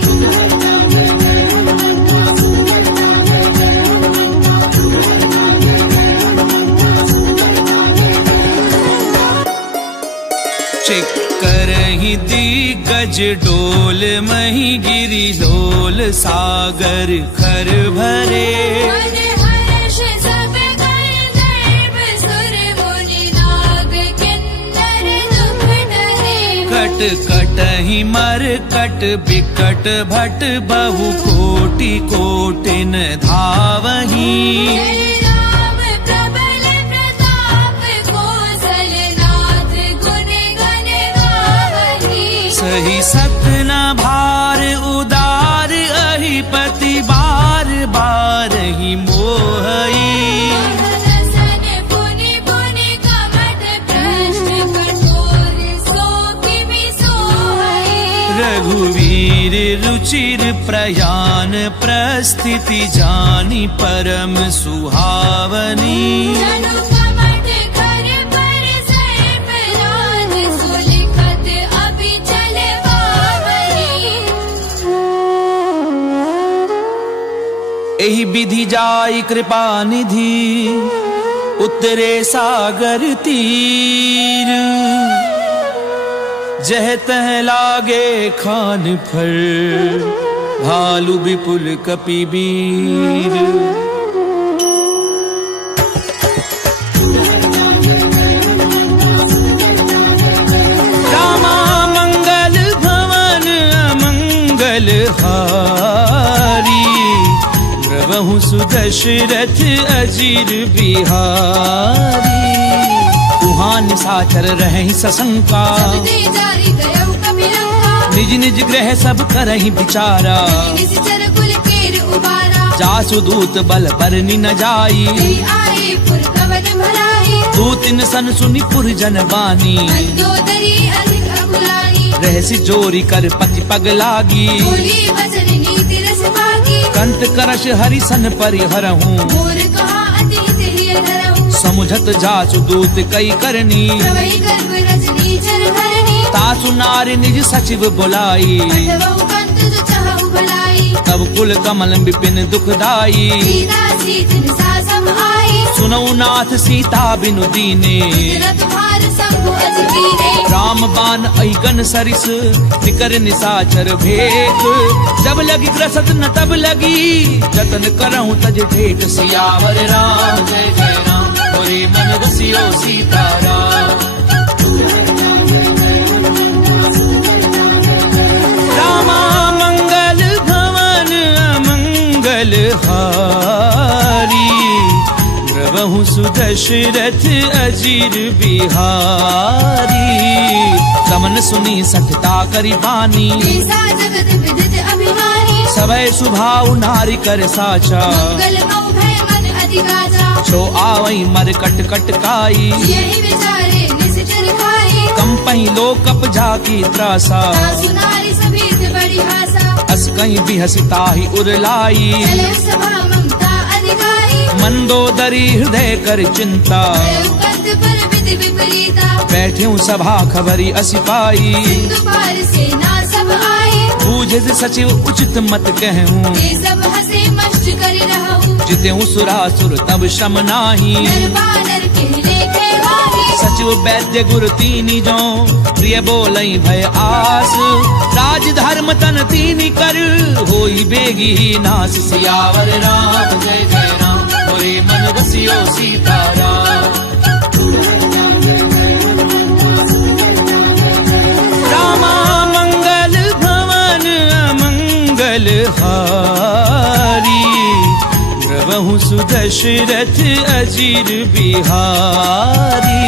करही दिग्गज डोल, मही गिरि डोल, सागर खर भरे। मन हर्ष सब कर दर्प, सुर मुनि नाग किन्नर दुख डरे। कट कटहि मर कट बिकट भट, बहु कोटि कोटिन धावही। जय राम प्रबल प्रताप, कौशलनाथ गुण गण गावही। सही सतना भार उदार, अहिपति बार बार ही मोहई। सन पुनि पुनि कपट भ्रष्ट, कठोर सो किमि सोहई। रघुवीर रुचिर प्रयान, प्रस्थिति जानी परम सुहावनी। जनु कपट कर पर सर्प राज, सुलिखत अभि चल पावनी। एहि विधि जाई कृपा निधि, उतरे सागर तीर। जह तह लागे खान फर, भालु विपुल कपि वीर। रामा मंगल भवन अमंगल हारी, प्रभु सुदशरथ अजीर बिहारी। तुहां निशाचर रहहि सशंका, सब ते जारी गयउ कपिलंका, निज निज ग्रह सब करहि विचारा। निश्चर कुल केर उबारा, जासु दूत बल बरनि न जाई, जय आए पुर कवन भलाई। दूतिन सन सुनि पुर जन बानी, मंदोदरी अधिक अकुलाई। रहसि जोरी कर पति पग लागी। बोली वचन नीति रस भागी, कंत करश हरि सन परिहरहूँ। मोर कहा अति हिय धरहु, समुझत जासु दूत कई करनी। प्रवहि गर्भ रजनी चर धरणी। तासु नारि निज सचिव बुलाई, अथवहु कंत जो चाहु भलाई। तब कुल कमल विपिन दुखदाई। सीता सीत निसा सम आई, सुनऊ नाथ सीता बिनु दीने। तेरा तुम्हार शंभु अजगीरे। राम बाण अहिगन सरिस, निकर निशाचर भेक। जब लगी ग्रसत न तब लगी, जतन करहूँ तज ढेक। सियावर राम जय जय राम, मोरे मन बसियो सीताराम। रामा मंगल भवन अमंगल हारी, द्रवहु सुदशरथ अजीर बिहारी। समन सुनी सठता करी बानी, ऐसा जगत विदित अभिमानी। सवै सुभाव नारी कर साचा, मंगल मऊ भय मन अधिगाचा। छो आवई मर कट कट काई, यही विचारे निश्चर खाई। कंपई लोकप जाकी त्रासा, सासु नारी सभीत बड़ी हासा। अस कहीं भी हसिता ही उरलाई, चले सभा ममता अधिकारी। मंदोदरी हृदय कर चिंता, कंत पर विधि विपरीता। बैठ्यूं सभा खबरी असिपाई, सिंधु पार से ना सब आई। बूझे सचिव उचित मत कहूं, ये सब हंसे मस्त कर रहूं। जितेऊं सुरासुर तब श्रम नाही, नर बानर के लेखे वाही। सचिव वैद्य गुरु तीनी जो, प्रिय बोलई भय आस। राज धर्म तन तीनी कर, होई बेगी ही नास। सियावर राम जय जय राम, मोरे मन बसियो सीताराम। रामा मंगल भवन अमंगल हारी, द्रवहु सुदशरथ अजीर बिहारी।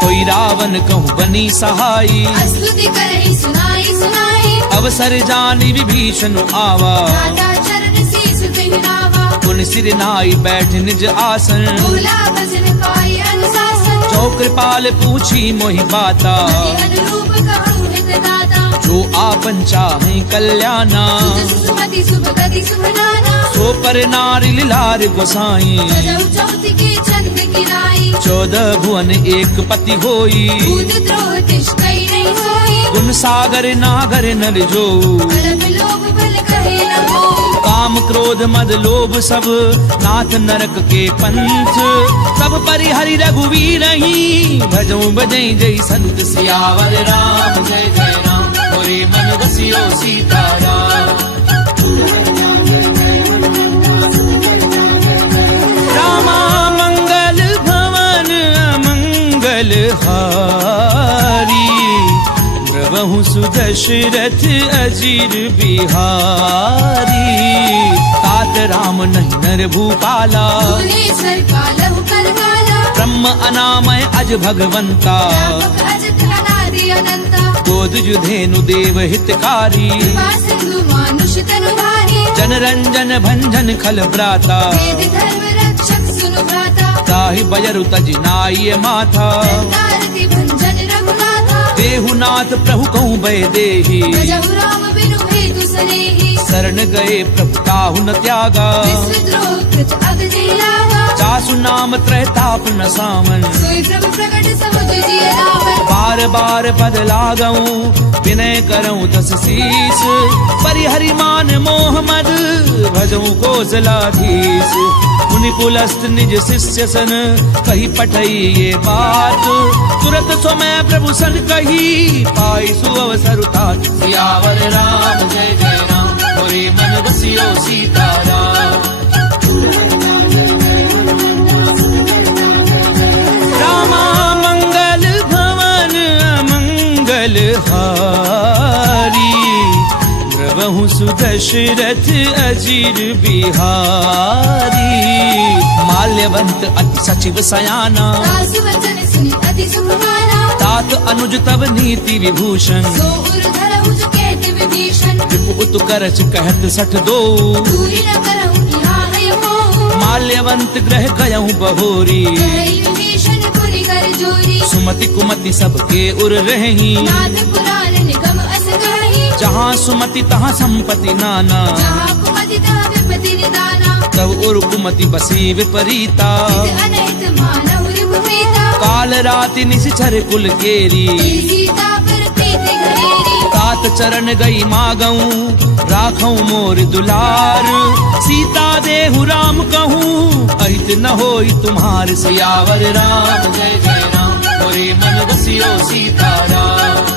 कोई रावण कहूँ बनी सहाई, स्तुति करहि सुनाई सुनाई। अवसर जानी विभीषण आवा, राधा चरण शीस कहरावा। पुन सिर नाई बैठ निज आसन, बोला भजन पाई अनुशासन। जो कृपाल पूछी मोहि बाता, अति अनुरूप कहूँ हित दाता। जो आपन चाहे कल्याणा, सुजस सुमति शुभ गति शुभ नाना। सो पर नारी लार गोसाई। सजौ चौथ के चंद किराई। 14 भुवन एक पति होई, भूत द्रोह तिष्ठई नहीं सोई। गुण सागर नागर नर जो, अलप लोभ बल कहे न हो। काम क्रोध मद लोभ सब, नाथ नरक के पंथ। सब परिहरि रघुवीर ही, भजऊं बजई जय संत। सियावर राम जय जय राम, मोरे मन बसियो सीताराम। रामा मंगल भवन अमंगल हारी, द्रवहु सुदशरथ अजीर बिहारी। तात राम नहीं नर भूपाला, भुवनेश्वर कालहु करकाला। ब्रह्म अनामय अज भगवंता। व्यापक अजत अनादि अनंता। गोद जुधेनु देव हितकारी, कृपा सिंधु मानुष तनु भारी। जन रंजन भंजन खल भ्राता। वेद धर्म रक्षक सुनु भ्राता। ताहि बजरु तज नाई माथा, आरती भंजन रघुनाथा। देहुनाथ प्रभु कहूँ भय देहि, भजहु राम बिनु हेतु सनेहि। शरण गए प्रभु ताहु न त्यागा। विश्व द्रोह कृत अग जय लागा। जासु नाम त्रैताप न सामन, सोई प्रभु प्रकट समुझ जिय रावण। बार बार पद लागऊं, विनय करऊं दस शीस। परिहरि मान मोह मद, भजऊं कौशलाधीश। मुनि पुलस्त निज शिष्य सन, कही पठई ये बात। तुरत समय प्रभु सन कही, पाई सुअवसर तात। सियावर राम जय जय राम, मोरे मन बसियो सीताराम। रामा मंगल भवन अमंगल हारी, द्रवहु सुदशरथ अजीर बिहारी। माल्यवंत अति सचिव सयाना, सासु वचन सुनि अति सुख माना। तात अनुज तब नीति विभूषण, सो उर धरहु जो कहत विभीषण। विपु उत करच कहत 62। दूरी न करहु यहाँ है मोह। माल्यवंत ग्रह गयहु बहोरी, कहई विभीषण पुनि कर जोरी। सुमति कुमति सबके उर रही। नाथ पुराण निगम अस गहि। जहाँ सुमति तहाँ संपत्ति नाना, जहाँ कुमति तहाँ विपति निदाना। तब उर कुमति बसी विपरीता। हित अनहित मानहु रिपुप्रीता। काल राति निशिचर कुल केरी, सीता पर प्रीत घरेरी। तात चरण गई मागऊं, राखऊं मोर दुलार। सीता देहु राम कहूँ, अहित न होई तुम्हार। सियावर राम जय जय राम, मोरे मन बसियो सीताराम।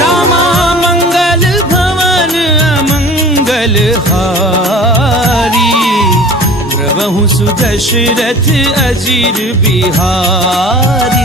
रामा मंगल भवन अमंगल हारी, द्रवहु सुदशरथ अजीर बिहारी।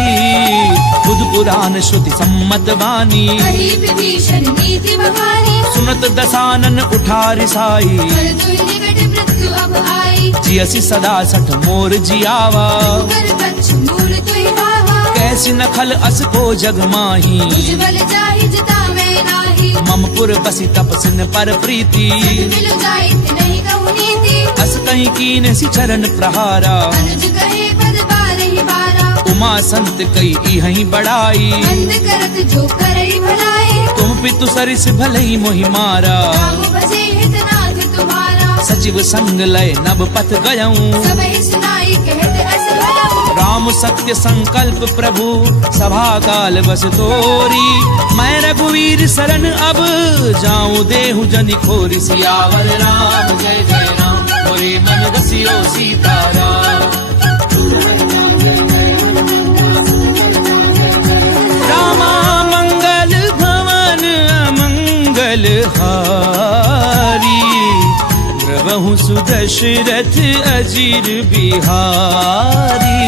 बुध पुराण श्रुति सम्मत वाणी कही विभीषण नीति बखानी सुनत दसानन उठा रिसाई कर दुई निकट मृत्यु अब आई जियसि सदा सठ मोर जियावा कर बच्च मूल तुई भावा कैसी नखल अस को जग माही उज्ज्वल जाहि जिता मैं नाही ममपुर बसी तपसिन पर प्रीति मिल जाए नहीं कहूँ नीति अस कहीं कीन सी चरण प्रहारा अनुज कहे पद बारहि बारा उमा संत कई इहहीं बड़ाई बंद करत जो करई भलाई तुम पितु सरिस भलई मोहि मारा राम भजे हितनाथ तुम्हारा सचिव संग लय नभ पथ गयऊं सबहि सुनाई कहत अस भयऊ राम सत्य संकल्प प्रभु सभा काल बस तोरी मैं रघुवीर शरण अब जाऊं देहु जनि खोरी सियावर राम जय जय राम मोरे मन बसियो सीताराम रामा मंगल भवन अमंगल हारी द्रवहु सुदशरथ अजीर बिहारी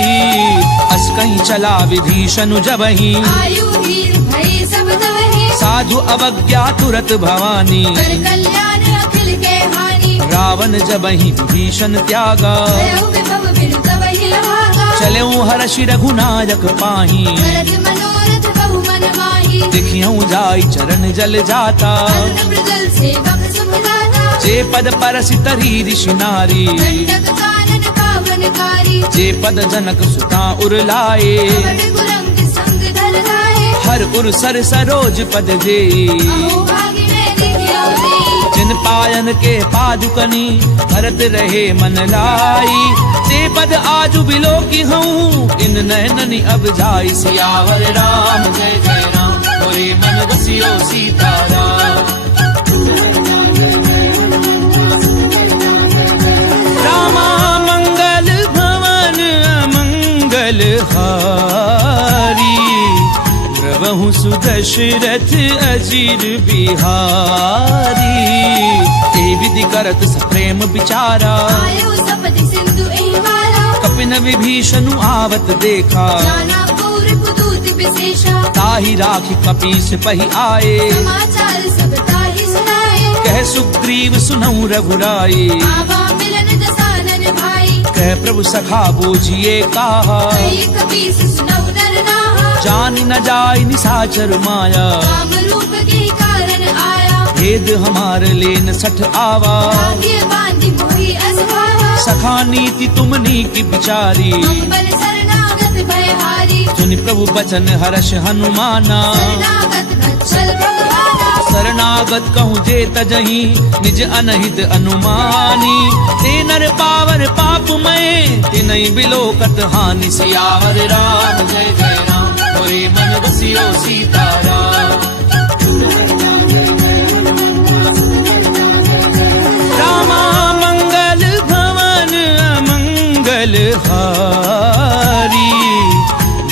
अस कहीं चला विभीषण जबहि आयु वीर भई सब तवहि साधु अवज्ञा तुरत भवानी कर कल्याण अखिल के हानि रावण जबहि विभीषण त्यागा भयउ विभव बिनु तवहि लभागा चलऊं हर्षि रघुनायक पाही भरत मनोरथ बहु मन माही देखियऊं जाई चरण जल जाता अरुण मृगल सेवक सुखदाता जे पद परसि तरी ऋषि नारी दंडक कानन पावनकारी जे पद जनक सुता उर लाए कपट कुरंग संग धर धाये हर उर सर सरोज पद जे अहो भागी मैं देखियो रे जिन पायन के पादुकनी भरत रहे मन लाई ते पद आजु बिलो की हूँ इन नैननी अब जाई सियावर राम जय जय राम मोरे मन बसियो सीताराम रामा मंगल भवन अमंगल हारी द्रवहु सुदशरथ अजीर बिहारी ए विधि करत सप्रेम विचारा आयो सपति सिंधु एवारा कपिन विभीषणु आवत देखा जाना पूर कुदूत विशेषा ताहि राखी कपीस पहि आए समाचार सब ताहि सुनाए कह सुग्रीव सुनऊ रघुराई आवा मिलन दसानन भाई कह प्रभु सखा बूझिए कहा कही कपीस सुनऊ नर नाहा जान न जाय निसाचर माया राम रूप के कारण आया भेद हमार लेन सठ आवा भाग्य बांधि मोहि असभावा सखा नीति तुमनी की बिचारी अम्बर शरणागत भयहारी सुनि प्रभु बचन हर्ष हनुमाना शरणागत बच्चल भगवाना शरणागत कहूँ जे तजहि निज अनहित अनुमानी ते नर पावर पाप मैं तिनहि बिलोकत हानि सियावर राम जय जय राम मोरे मन बसियो सीताराम रामा मंगल भवन अमंगल हारी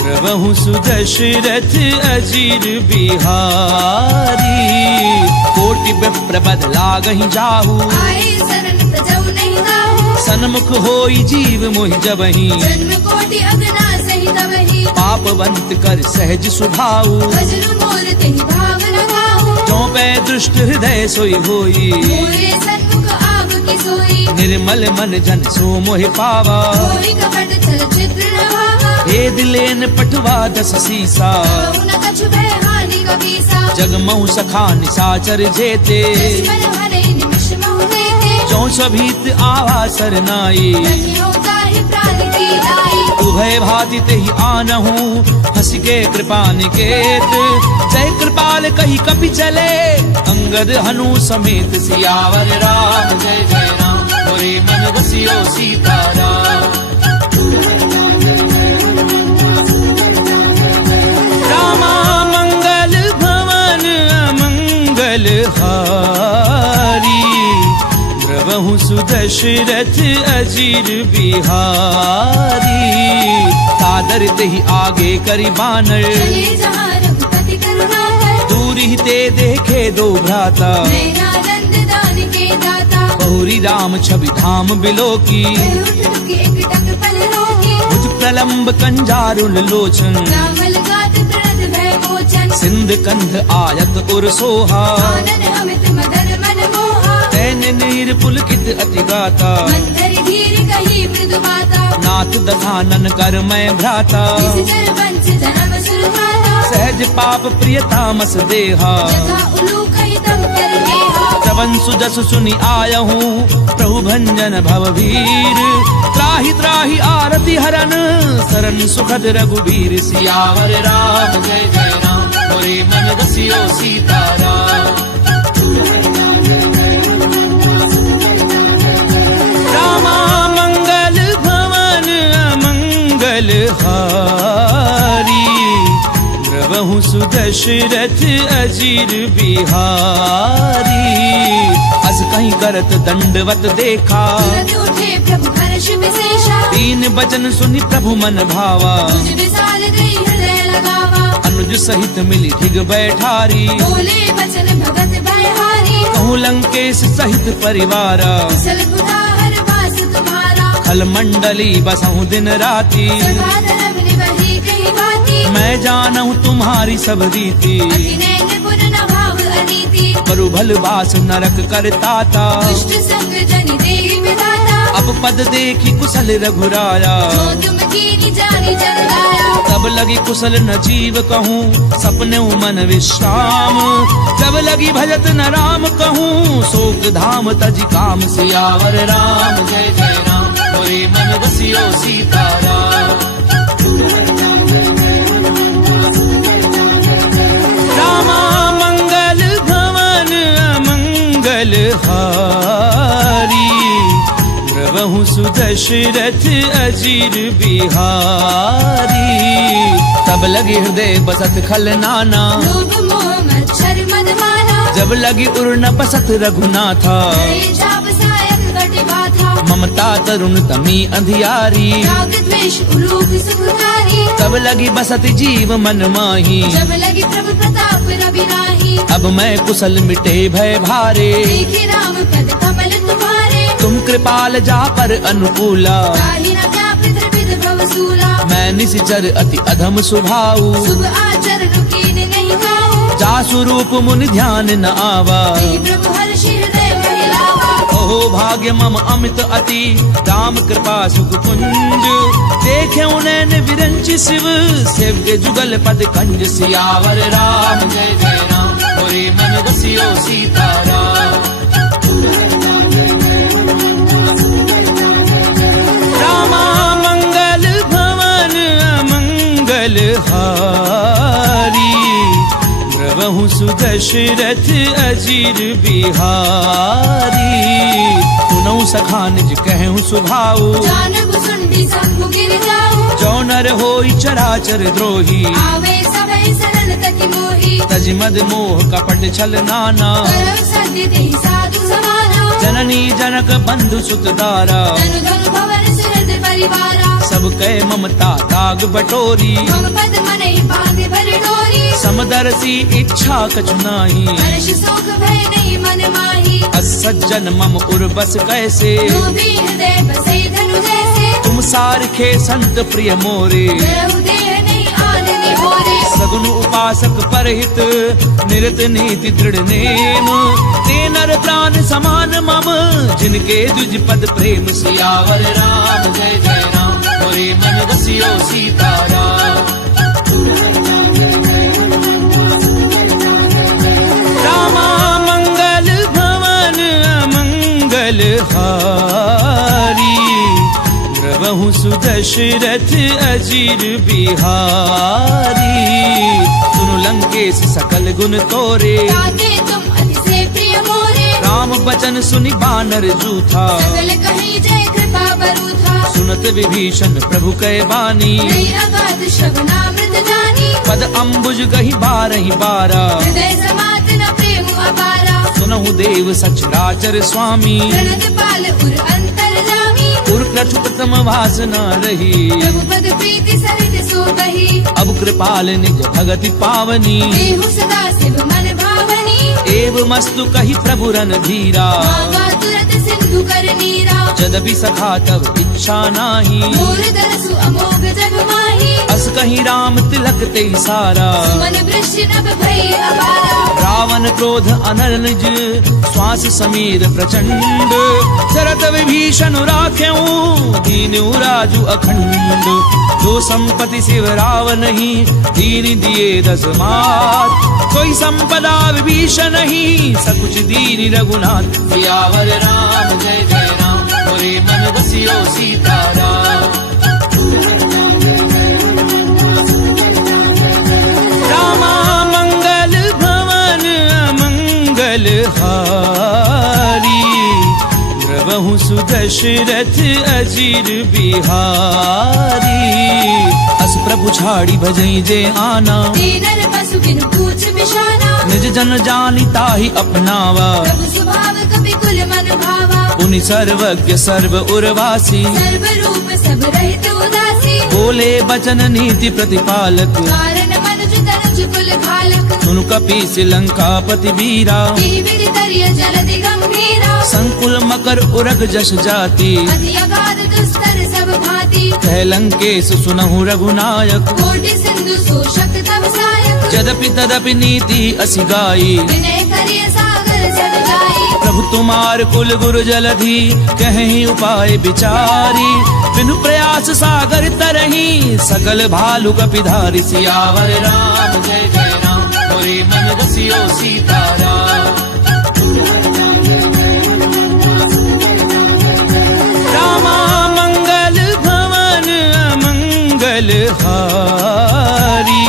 द्रवहु सुदशरथ अजीर बिहारी कोटि विप्र बद लागहि जाहू आए शरण तजौ नहीं गाहू सन्मुख होई जीव मोहि जबहि जन्म कोटि अगना सहित वही पापवंत कर सहज सुभाऊ वज्र मोर तहि भाव न गाहू जो पै दृष्ट हृदय सोई होई मोरे सन्मुख आव की सोई निर्मल मन जन सो मोहि पावा कोई कपट छल चित्र न भावा भेद लेन पटवा दस सीसा कहु न कछु भय हानि कपीसा जगमऊ सखा निसाचर जेते दुश्मन हरे निमिष महु देते जो सभीत आवा सरनाई रखियो ताहि प्राण की लाई उभय भाति तेहि आनहु हंस के कृपा निकेत जय कृपाल कही कपि चले अंगद हनु समेत सियावर राम जय जय राम मोरे मन बसियो सीताराम रामा मंगल भवन अमंगल हारी द्रवहु सुदशरथ अजीर बिहारी सादर तेहि आगे करि बानर चले जहाँ रघुपति करुणा कर दूरी ते देखे दो भ्राता नैनानंद दान के दाता बहुरी राम छवि धाम बिलो की उठ टुक एक टक पल रोकी भुज प्रलंब कंजारुल लोचन रामल गात प्रणत सिंध कंध आयत उर सोहा आनन अमित मदन मन मोहा तैन नीर पुलकित अति गाता मंदर धीर कही मृदु माता नाथ दधानन कर मैं भ्राता निश्चर वंश जन्म सुरधारा सहज पाप प्रिय तामस देहा यथा उलूक हितम कर नेहा श्रवण सुजस सुनि आयहूँ प्रभु भंजन भव वीर त्राहि त्राहि आरति हरन सरन सुखद रघुबीर सियावर राम जय जय राम मोरे मन रसियो सीताराम रामा मंगल भवन अमंगल हारी द्रवहु सुदशरथ अजीर बिहारी अस कहीं करत दंडवत देखा तुरंत उठे प्रभु हर्ष विशेषा दीन बचन सुनि प्रभु मन भावा तुझ विशाल गई हृदय लगावा अनुज सहित मिली ढिग बैठारी बोले बचन भगत भयहारी कहूँ लंकेश सहित परिवारा कुशल पुराहर वास तुम्हारा खल मंडली बसहूँ दिन राती सदा धर्म निवही कही बाती मैं जानहूँ तुम्हारी सब रीति अति नैन पुर न भाव अनीति करु भल बास नरक करताता दुष्ट संग जनि देहि विधाता अब पद देखी कुशल रघुराया जो तुम कीनी जानी जन गाया तब लगी कुशल न जीव कहूँ सपने मन विश्राम जब लगी भजत न राम कहूँ शोक धाम तज काम सियावर राम जय जय राम मोरे मन बसियो सीताराम रामा मंगल भवन अमंगल हारी द्रवहु सुदशरथ अजीर बिहारी तब लगी हृदय बसत खल नाना लोभ मोह मच्छर मद माना जब लगी उर न बसत रघुनाथा हरे चाप सायक घट बाधा ममता तरुण तमी अंधियारी राग द्वेष उलूक सुखकारी तब लगी बसत जीव मन माही जब लगी प्रभु प्रताप रवि राही अब मैं कुशल मिटे भय भारे देखे राम पद कमल तुम्हारे तुम कृपाल जा पर अनुकूला ताहि न क्या पितृविद भवसूला मैं निश्चर अति अधम सुभाऊ शुभ आचरण कीन नहीं खाऊ जासु रूप मुनि ध्यान न आवा तेहि प्रभु हर्ष हृदय महिलावा ओहो भाग्य मम अमित अति राम कृपा सुख कुंज देखे उनैन विरंचि शिव सेव्य जुगल पद कंज सियावर राम जय जय राम मोरे मन बसियो सीताराम रामा मंगल भवन अमंगल हारी द्रवहु सुदशरथ अजीर बिहारी सुनऊ सखा निज कहूँ सुभाऊ जानब सुंडी शंभु गिर जाऊ जो नर होई चराचर द्रोही आवे सभय सरल तकी मोही तज मद मोह कपट छल नाना करव सद्य देहि साधु समाना जननी जनक बंधु सुत दारा धनु धनु भवन सुरद परिवारा सब कह ममता ताग बटोरी मम पद मनहि बांधे भर डोरी समदर्शी इच्छा कछु नाही हर्ष शोक भय नहीं मन माही असज्जन मम उर बस कैसे लोभी हृदय बसे धनु जैसे तुम सारखे संत प्रिय मोरे रहु देह नहीं आननि होरे सगुन उपासक परहित निरत नीति दृढ़ नेम ते नर प्राण समान मम जिनके दुज पद प्रेम सियावर राम जय जय राम मोरे मन बसियो सीताराम रामा मंगल भवन अमंगल हारी द्रवहु सुदशरथ अजीर बिहारी सुनु लंकेश सकल गुण तोरे ताके तुम अति से प्रिय मोरे राम बचन सुनि बानर जूथा सकल कहीं जय कृपा बरूथा सुनत विभीषण प्रभु कै बानी नहीं अगाध श्रवणामृत जानी पद अम्बुज गही बारहि बारा हृदय समात न प्रेम अपारा सुनहु देव सचराचर स्वामी प्रणत पाल उर अंतर जामी उर प्रथुतम वासना रही प्रभु पद प्रीति सरित सो कही अब कृपाल निज भगति पावनी देहु सदा शिव मन भावनी एव मस्तु कही प्रभु रन धीरा मांगा तुरत सिंधु कर नीरा जदपि सखा तब इच्छा नाही मोर दरसु अमोघ जग माही अस कहीं राम तिलक ते सारा मन वृष्टि नभ भई अपारा रावण क्रोध अनरज श्वास समीर प्रचंड शरत विभीषण राख्यऊ दीन राजू अखंड जो संपत्ति शिव रावण ही दीन दिए 10 मात कोई संपदा विभीषण ही सकुच दीन रघुनाथ सियावर राम जय जय राम मोरे मन बसियो सीताराम रामा मंगल भवन अमंगल हारी द्रवहु सुदशरथ अजीर बिहारी अस प्रभु छाड़ी भजई जे आना दीनर पशु बिन पूछ बिशाना निज जन जानी ताहि अपनावा प्रभु स्वभाव कपि कुल मन भावा पुनि सर्वज्ञ सर्व उर्वासी सर्व रूप सब रहित उदासी बोले बचन नीति प्रतिपालक कारण मनुज तनुज कुल घालक सुनु कपीस लंकापति वीरा विधि करिय जलधि गंभीरा संकुल मकर उरग जस जाति अति अगाध दुस्तर सब भांति कह लंकेश सुनहु रघुनायक कोटि सिंधु शोषक तव सायक यद्यपि तदपि नीति असि गाई विनय करिय सागर जन जाई प्रभु तुम्हार कुल गुरु जलधि कहीं उपाय विचारी बिनु प्रयास सागर तरही सकल भालु कपिधारी सियावर राम जय जय राम मोरे मन बसियो सीताराम रामा मंगल भवन अमंगल हारी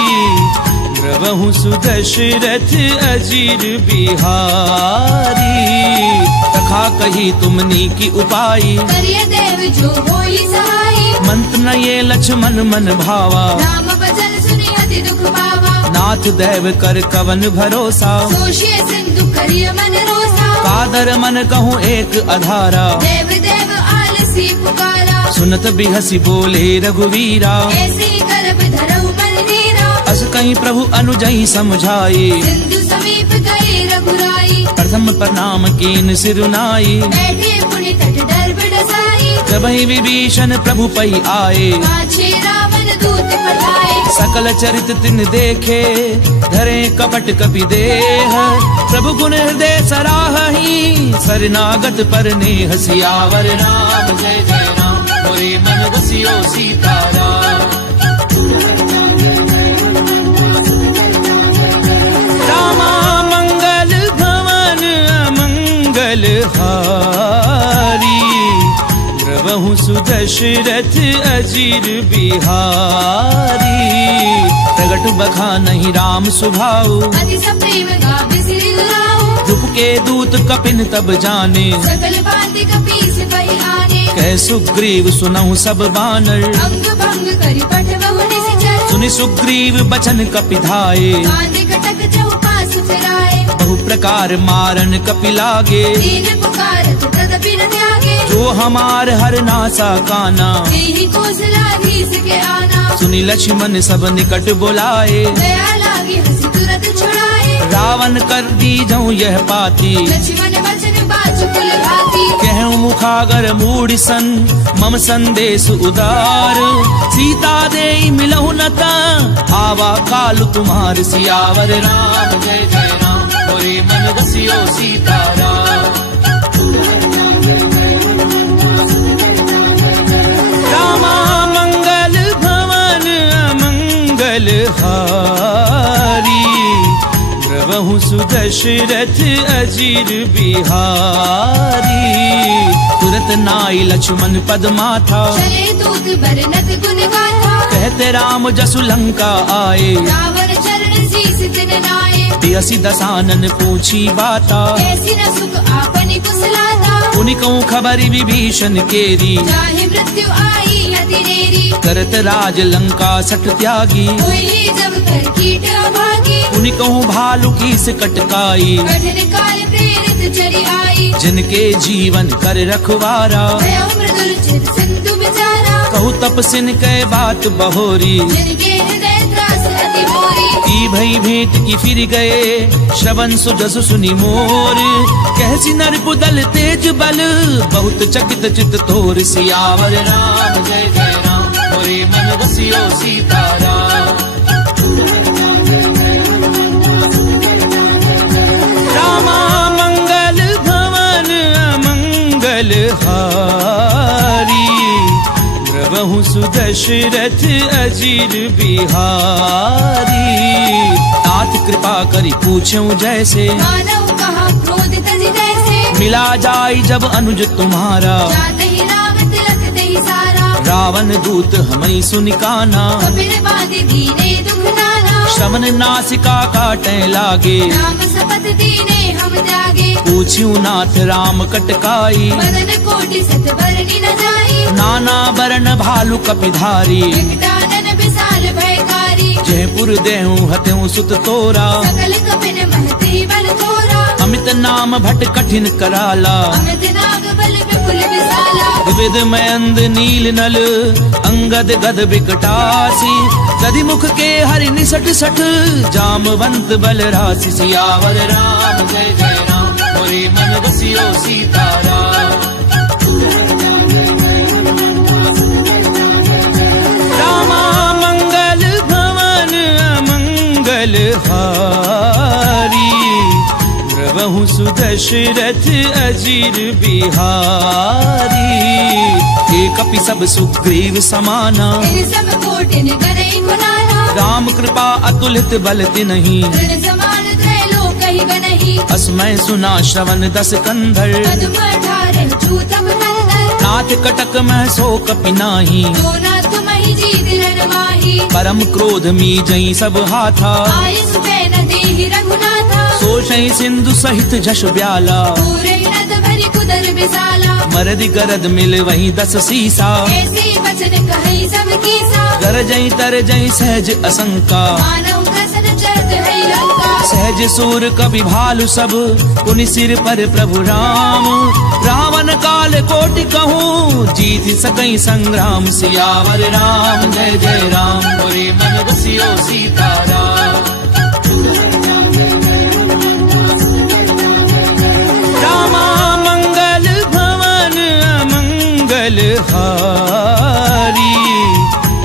द्रवहु सुदशरथ अजीर बिहारी तथा कही तुमनी की उपाई करिय देव जो होई सहाई मंत्र न ये लक्ष्मण मन भावा नाम भजन सुनि अति दुख पावा नाथ देव कर कवन भरोसा सोशिय सिंधु करिय मन रोसा कादर मन कहूँ एक अधारा देव देव आलसी पुकारा सुनत बिहसी बोले रघुवीरा ऐसी करब धरऊ मन नीरा अस कहीं प्रभु अनुजई समझाई सिंधु समीप गए रघुराई प्रथम प्रणाम कीन सिरुनाई बैठे पुनि तट डर बडसाई जब ही विभीषण प्रभु पई आए पाछे रावण दूत पठाए सकल चरित तिन देखे धरे कपट कपि देह प्रभु गुण हृदय सराहही सरनागत पर नेह सियावर राम जय जय राम मोरे मन बसियो सीताराम रामा मंगल भवन अमंगल हारी द्रवहु सुदशरथ अजीर बिहारी प्रगट बखा नहीं राम सुभाऊ अति सप्रेम गावे सिरि दुलाऊ रूप के दूत कपिन तब जाने सकल बाति कपीस पई आने कह सुग्रीव सुनहु सब बानर अंग भंग करि पठवहु निश्चर सुनि सुग्रीव बचन कपिधाये कांद कटक चौपास फिराए बहु प्रकार मारन कपि लागे दीन पुकारत तदपि न त्यागे जो हमार हर नासा काना देहि कौशलाधीश के आना सुनि लक्ष्मण सब निकट बुलाए दया लागे हंसी तुरत छुड़ाए रावण कर दी जाऊं यह पाती लक्ष्मण वचन बाजु कुल भाती कहूँ मुखागर मूढ़ सन मम संदेश उदार सीता दे मिलहु नता आवा काल तुम्हार सियावर राम जय जय राम मोरे मन बसियो सीताराम रामा मंगल भवन अमंगल हारी द्रवहु सुदशरथ अजीर बिहारी तुरत नाई लक्ष्मण पद माथा चले दूत बरनत गुण गाथा कहते राम जसु लंका आए रावण चरण शीस दिन नाए तियसी दसानन पूछी बाता ऐसी न सुख आपनि कुशलाता उनि कहूँ खबरी विभीषण केरी चाहे मृत्यु आई अति नेरी करत राज लंका सठ त्यागी कोई जब कर कीट अभागी उनि कहूँ भालू की से कटकाई कठिन काल प्रेरित चली आई जिनके जीवन कर रखवारा भय मृदुल चित सिंधु बिचारा कहू तपसिन कै बात बहोरी जिनके हृदय त्रास अति मोरी की भई भेंट की फिर गए श्रवण सुजस सुनि मोर कहसी नर कुदल तेज बल बहुत चकित चित तोर सियावर राम जय जय राम मोरे मन बसियो सीताराम। रामा मंगल भवन अमंगल हारी, द्रवहु सुदशरथ अजीर बिहारी। नाथ कृपा करी पूछूं जैसे, मानव कहा क्रोध तज जैसे। मिला जाय जब अनुज तुम्हारा, जाते ही राम तिलक दही सारा। रावण दूत हमई सुनिकाना, कपिल बाधि दीने दुख नाना। श्रवण नासिका काटे लागे, राम शपथ दीने हम जागे। पूछ्યું नाथ राम कटकाई, मदन कोटि सत बरनी न जाई। नाना बरन भालु कपिधारी। विकटानन विशाल भयकारी, जयपुर देहूं हत्यूं सुत तोरा, सकल कपिन महती बल थोरा। अमित नाम भट कठिन कराला, अमित नाग बल विपुल विशाला। विविध मयंद नील नल अंगद गद बिकटासी। गदि मुख के हरि निसट सठ, जामवंत बल राशि। सियावर राम जय जय राम, मोरे मन बसियो सीताराम। रामा मंगल भवन अमंगल हारी, द्रवहु सुदशरथ अजीर बिहारी। हे कपि सब सुग्रीव समाना, इन सब कोटिन करई गुनाना। राम कृपा अतुलित बल तिन्हि, तृण समान त्रैलोक ही गनहि। अस्मै सुना श्रवण दस कंधर, पद्म अठारह चूतम नंदन। नाथ कटक मह सो कपि नाही, दो नाथ महि जीत रन माही। परम क्रोध मी जई सब हाथा, आयुष पैन देहि रघुनाथा। सोषई सिंधु सहित जश ब्याला, पूरे नद भरि कुदर विशाला। मरदि गरद मिल वही दस सीसा, ऐसी वचन कहई सब कीसा। गरजई तरजई सहज असंका, मानव कसन चरत है लंका। सहज सूर कवि भालु सब, पुनि सिर पर प्रभु राम। रावण काल कोटि कहूँ, जीत सकई संग्राम। सियावर राम जय जय राम, मोरे मन बसियो सीताराम। रामा मंगल भवन अमंगल हारी,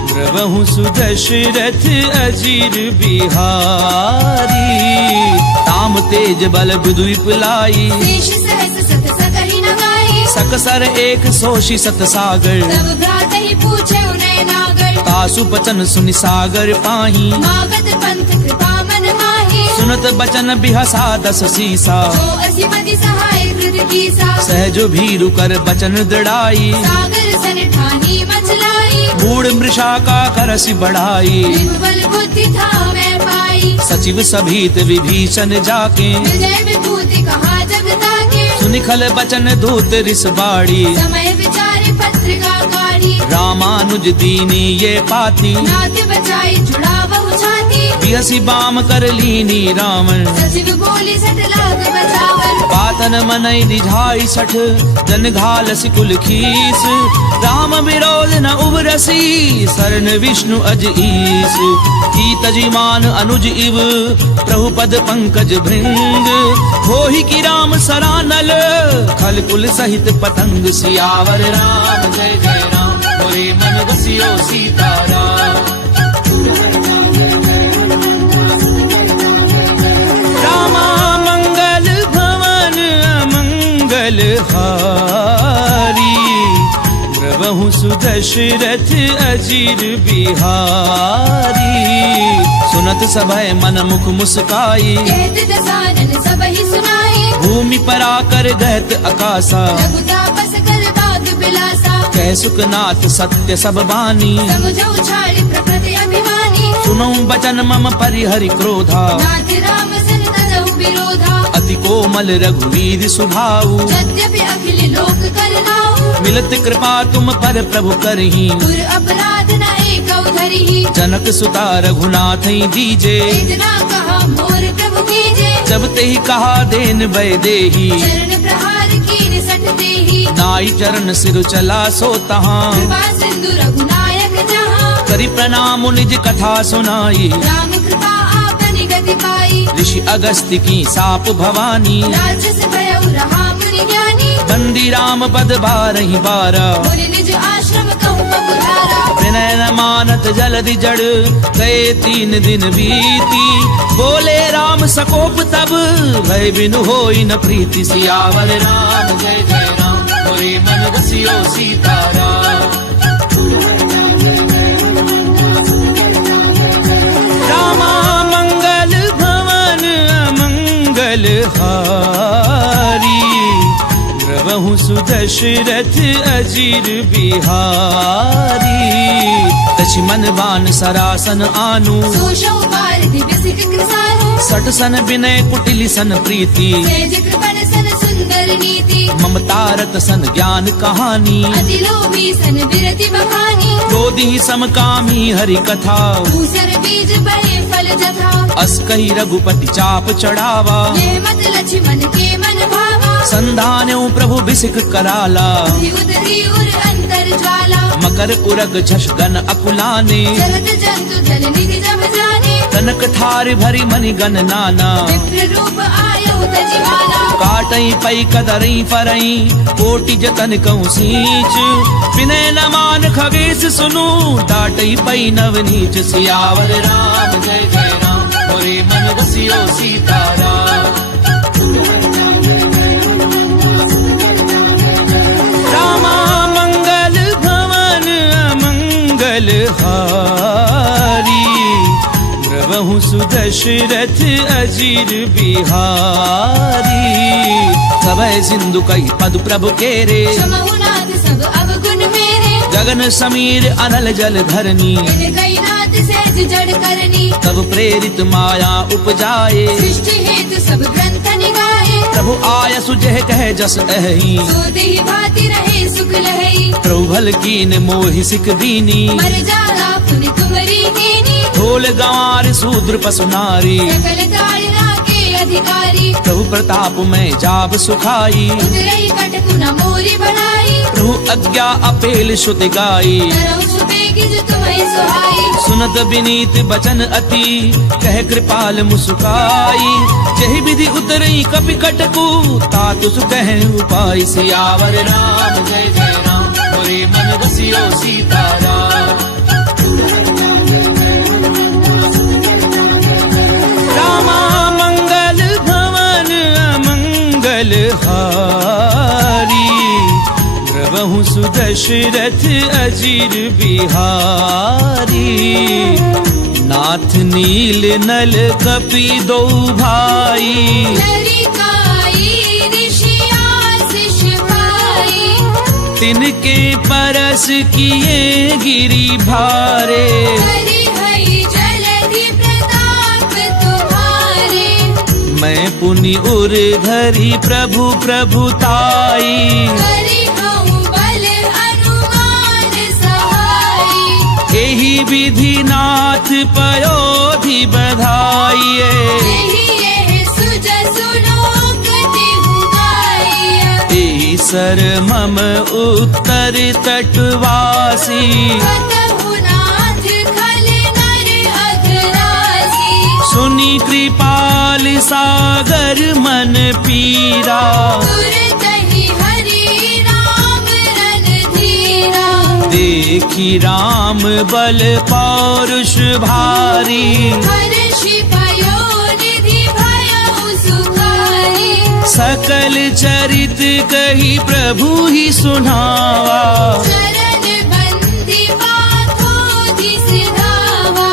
द्रवहु सुदशरथ अजीर बिहारी। ताम तेज बल विदुप लाई, शेष सहस सत सकहि न गाई। सकसर एक सोषि सत सागर, तब भ्रातहि पूछे उनय नागर। तासु बचन सुनि सागर पाही, मागत पंथ कृपा मन माही। सुनत बचन बिहसा दस सीसा, जो असिमति सहाय कृत कीसा। सहज भीरु कर बचन दृढ़ाई, सागर सन ठानी मचलाई। मूढ़ मृषा का करसि बढ़ाई। बल बुद्धि था मैं पाई, सचिव सभीत विभीषण जाके, विजय विभूति कहा जगता के। सुनिखल बचन दूत रिस बाड़ी, समय विचारे पत्रिका काढ़ी। रामानुज दीनी ये पाती, नाथ बचाई जुड़ा बहु छाती। बिहसी बाम कर लीनी रावण, सचिव बोली सट लाग बचावन। पातन मनई निझाई सठ, जन घाल सिकुल खीस। राम विरोध न उबरसी, शरण विष्णु अज ईस। की तजिमान अनुज इव, प्रभु पद पंकज भृंग। होहि की राम सरानल, खल कुल सहित पतंग। सियावर राम जय जय राम, मोरे मन बसियो सीताराम। रामा मंगल भवन अमंगल हारी, द्रवहु सुदशरथ अजीर बिहारी। सुनत सभय मन मुख मुस्काई, कहत दसानन सबहि सुनाई। भूमि पर आकर गहत अकासा, रघुतापस कर बात बिलासा। कह सुखनाथ सत्य सब बानी, समझो छाड़ी प्रकृति अभिमानी। सुनो बचन मम परिहरि क्रोधा, नाथ राम सन तजहु विरोधा। अति कोमल रघुवीर सुभाऊ, यद्यपि अखिल लोक करनाऊ। मिलत कृपा तुम पर प्रभु करही, दुर अपराध न एकौ धरिहि। जनक सुता रघुनाथ दीजे, इतना कहा मोर प्रभु कीजे। जब ते ही कहा देन वै देही, चरण प्रहार कीन सठ देहि। नाई चरण सिर चला सो तहाँ, कृपा सिंधु रघुनायक जहाँ। करि प्रणाम निज कथा सुनाई, राम कृपा आपनि गति पाई। ऋषि अगस्त्य की साप भवानी, राजस भयउ रहा मुनि ज्ञानी। बंदी राम पद बारहि बारा, मुनि निज आश्रम कहु पपुधारा। प्रण विनय न मानत जलधि जड़, गए 3 दिन बीती। बोले राम सकोप तब, भय बिनु होई न प्रीति। सियावर राम जय जय राम, मोरे मन रसियो सीताराम। रामा मंगल भवन अमंगल हारी, द्रवहु सुदशरथ अजीर बिहारी। लक्ष्मण बान सरासन आनु, सोशौ भारती व्यसिक कृसानु। सट सन विनय कुटिल सन प्रीति, सेज कृपण सन सुंदर नीति। ममता रत सन ज्ञान कहानी, अति लोभी सन विरति बखानी। क्रोधी समकामी हरि कथा, दूसर बीज बड़े फल जथा। अस कही रघुपति चाप चढ़ावा, ये मत लक्ष्मण के मन भावा। संधान्यो प्रभु बिसिक कराला, उदरी उर अंतर ज्वाला। मकर उरग झष गन अकुलाने, जलद जंतु जल निधि जब जाने। कनक थार भरी मनि गन नाना, विप्र रूप आयो तजिवाला। काटई पई कदरई फरई, कोटि जतन कहूँ सींच। विनय न मान खगेश सुनु, डाटई पई नवनीच। सियावर राम जय जय राम, मोरे मन रसियो सीताराम। रामा मंगल भवन अमंगल हारी, द्रवहु सुदशरथ अजीर बिहारी। सबय सिंधु कई पद प्रभु केरे, क्षमहु नाथ सब अवगुण मेरे। गगन समीर अनल जल धरनी, इन कई नाथ सहज जड़ करनी। तब प्रेरित माया उपजाए, सृष्टि हेतु सब ग्रंथ निगाहे। प्रभु आय सुजह कह जस अहि, सो देहि भांति रहे सुख लहई। प्रभु भल कीन मोहि सिख दीनी, मर जाला पुनि तुमरी कीनी। ढोल गंवार शूद्र पशु नारी, सकल ताड़ना के अधिकारी। प्रभु प्रताप में जाब सुखाई, उतरई कटकु न मोरी बढ़ाई। प्रभु आज्ञा अपेल श्रुत गाई, तरौ सुबेगी जो तुम्हें सुहाई। सुनत विनीत बचन अति, कह कृपाल मुस्काई। जहि विधि उतरई कपि कटकु, तातु सुकह उपाय। सियावर राम जय जय राम, मोरे मन रसियो सीताराम। रामा मंगल भवन अमंगल हारी, द्रवहु सुदशरथ अजीर बिहारी। नाथ नील नल कपि दो भाई, लरिकाई ऋषि आशीष पाई। तिनके परस किए गिरि भारे, हरि हरि जलधि प्रताप तुम्हारे। मैं पुनि उर धरि प्रभु प्रभुताई। हरि हऊँ बल अनुमान सहाई। एहि विधि नाथ पयोधि बधाइए, यही यह सुजसु लोक तिहु गाइया। एहि सर मम उत्तर तटवासी। कतहु नाथ खल नर अघरासी। सुनि कृपाल सागर मन पीरा, तुरतहि हरि राम रणधीरा। देखी राम बल पौरुष भारी। हर्षि पयोनिधि भयउ सुखारी। सकल चरित कही प्रभु ही सुनावा, चरण बंदी पाथोधि सिधावा।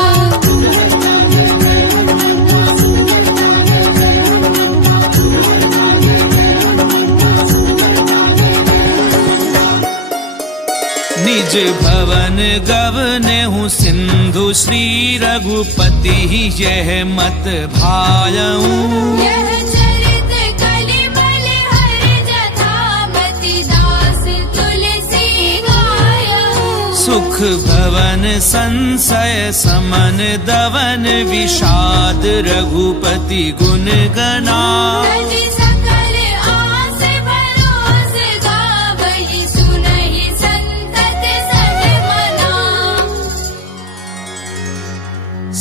निज भवन गवनेहु सिंधु, श्री रघुपति यह मत भायऊं। यह चरित कलिमल हर जथामति, दास तुलसी गायऊ। सुख भवन संशय समन दवन, विषाद रघुपति गुण गना। तज सकल आस भरोस गावहि, सुनहि संतत सन्मना।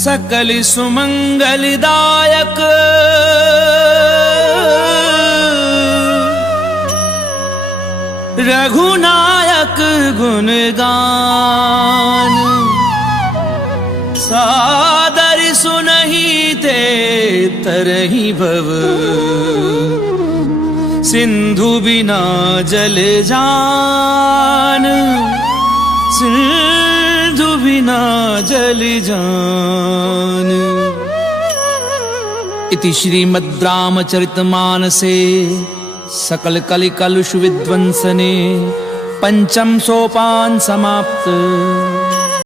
सकल सुमंगलदायक, रघुनायक गुणगान। सादर सुनहि ते तरहि भव सिंधु बिना जल जान सिंधु बिना जल जान। इति श्रीमद् रामचरितमानसे सकल कलि कलुष विध्वंसने पंचम सोपान समाप्त।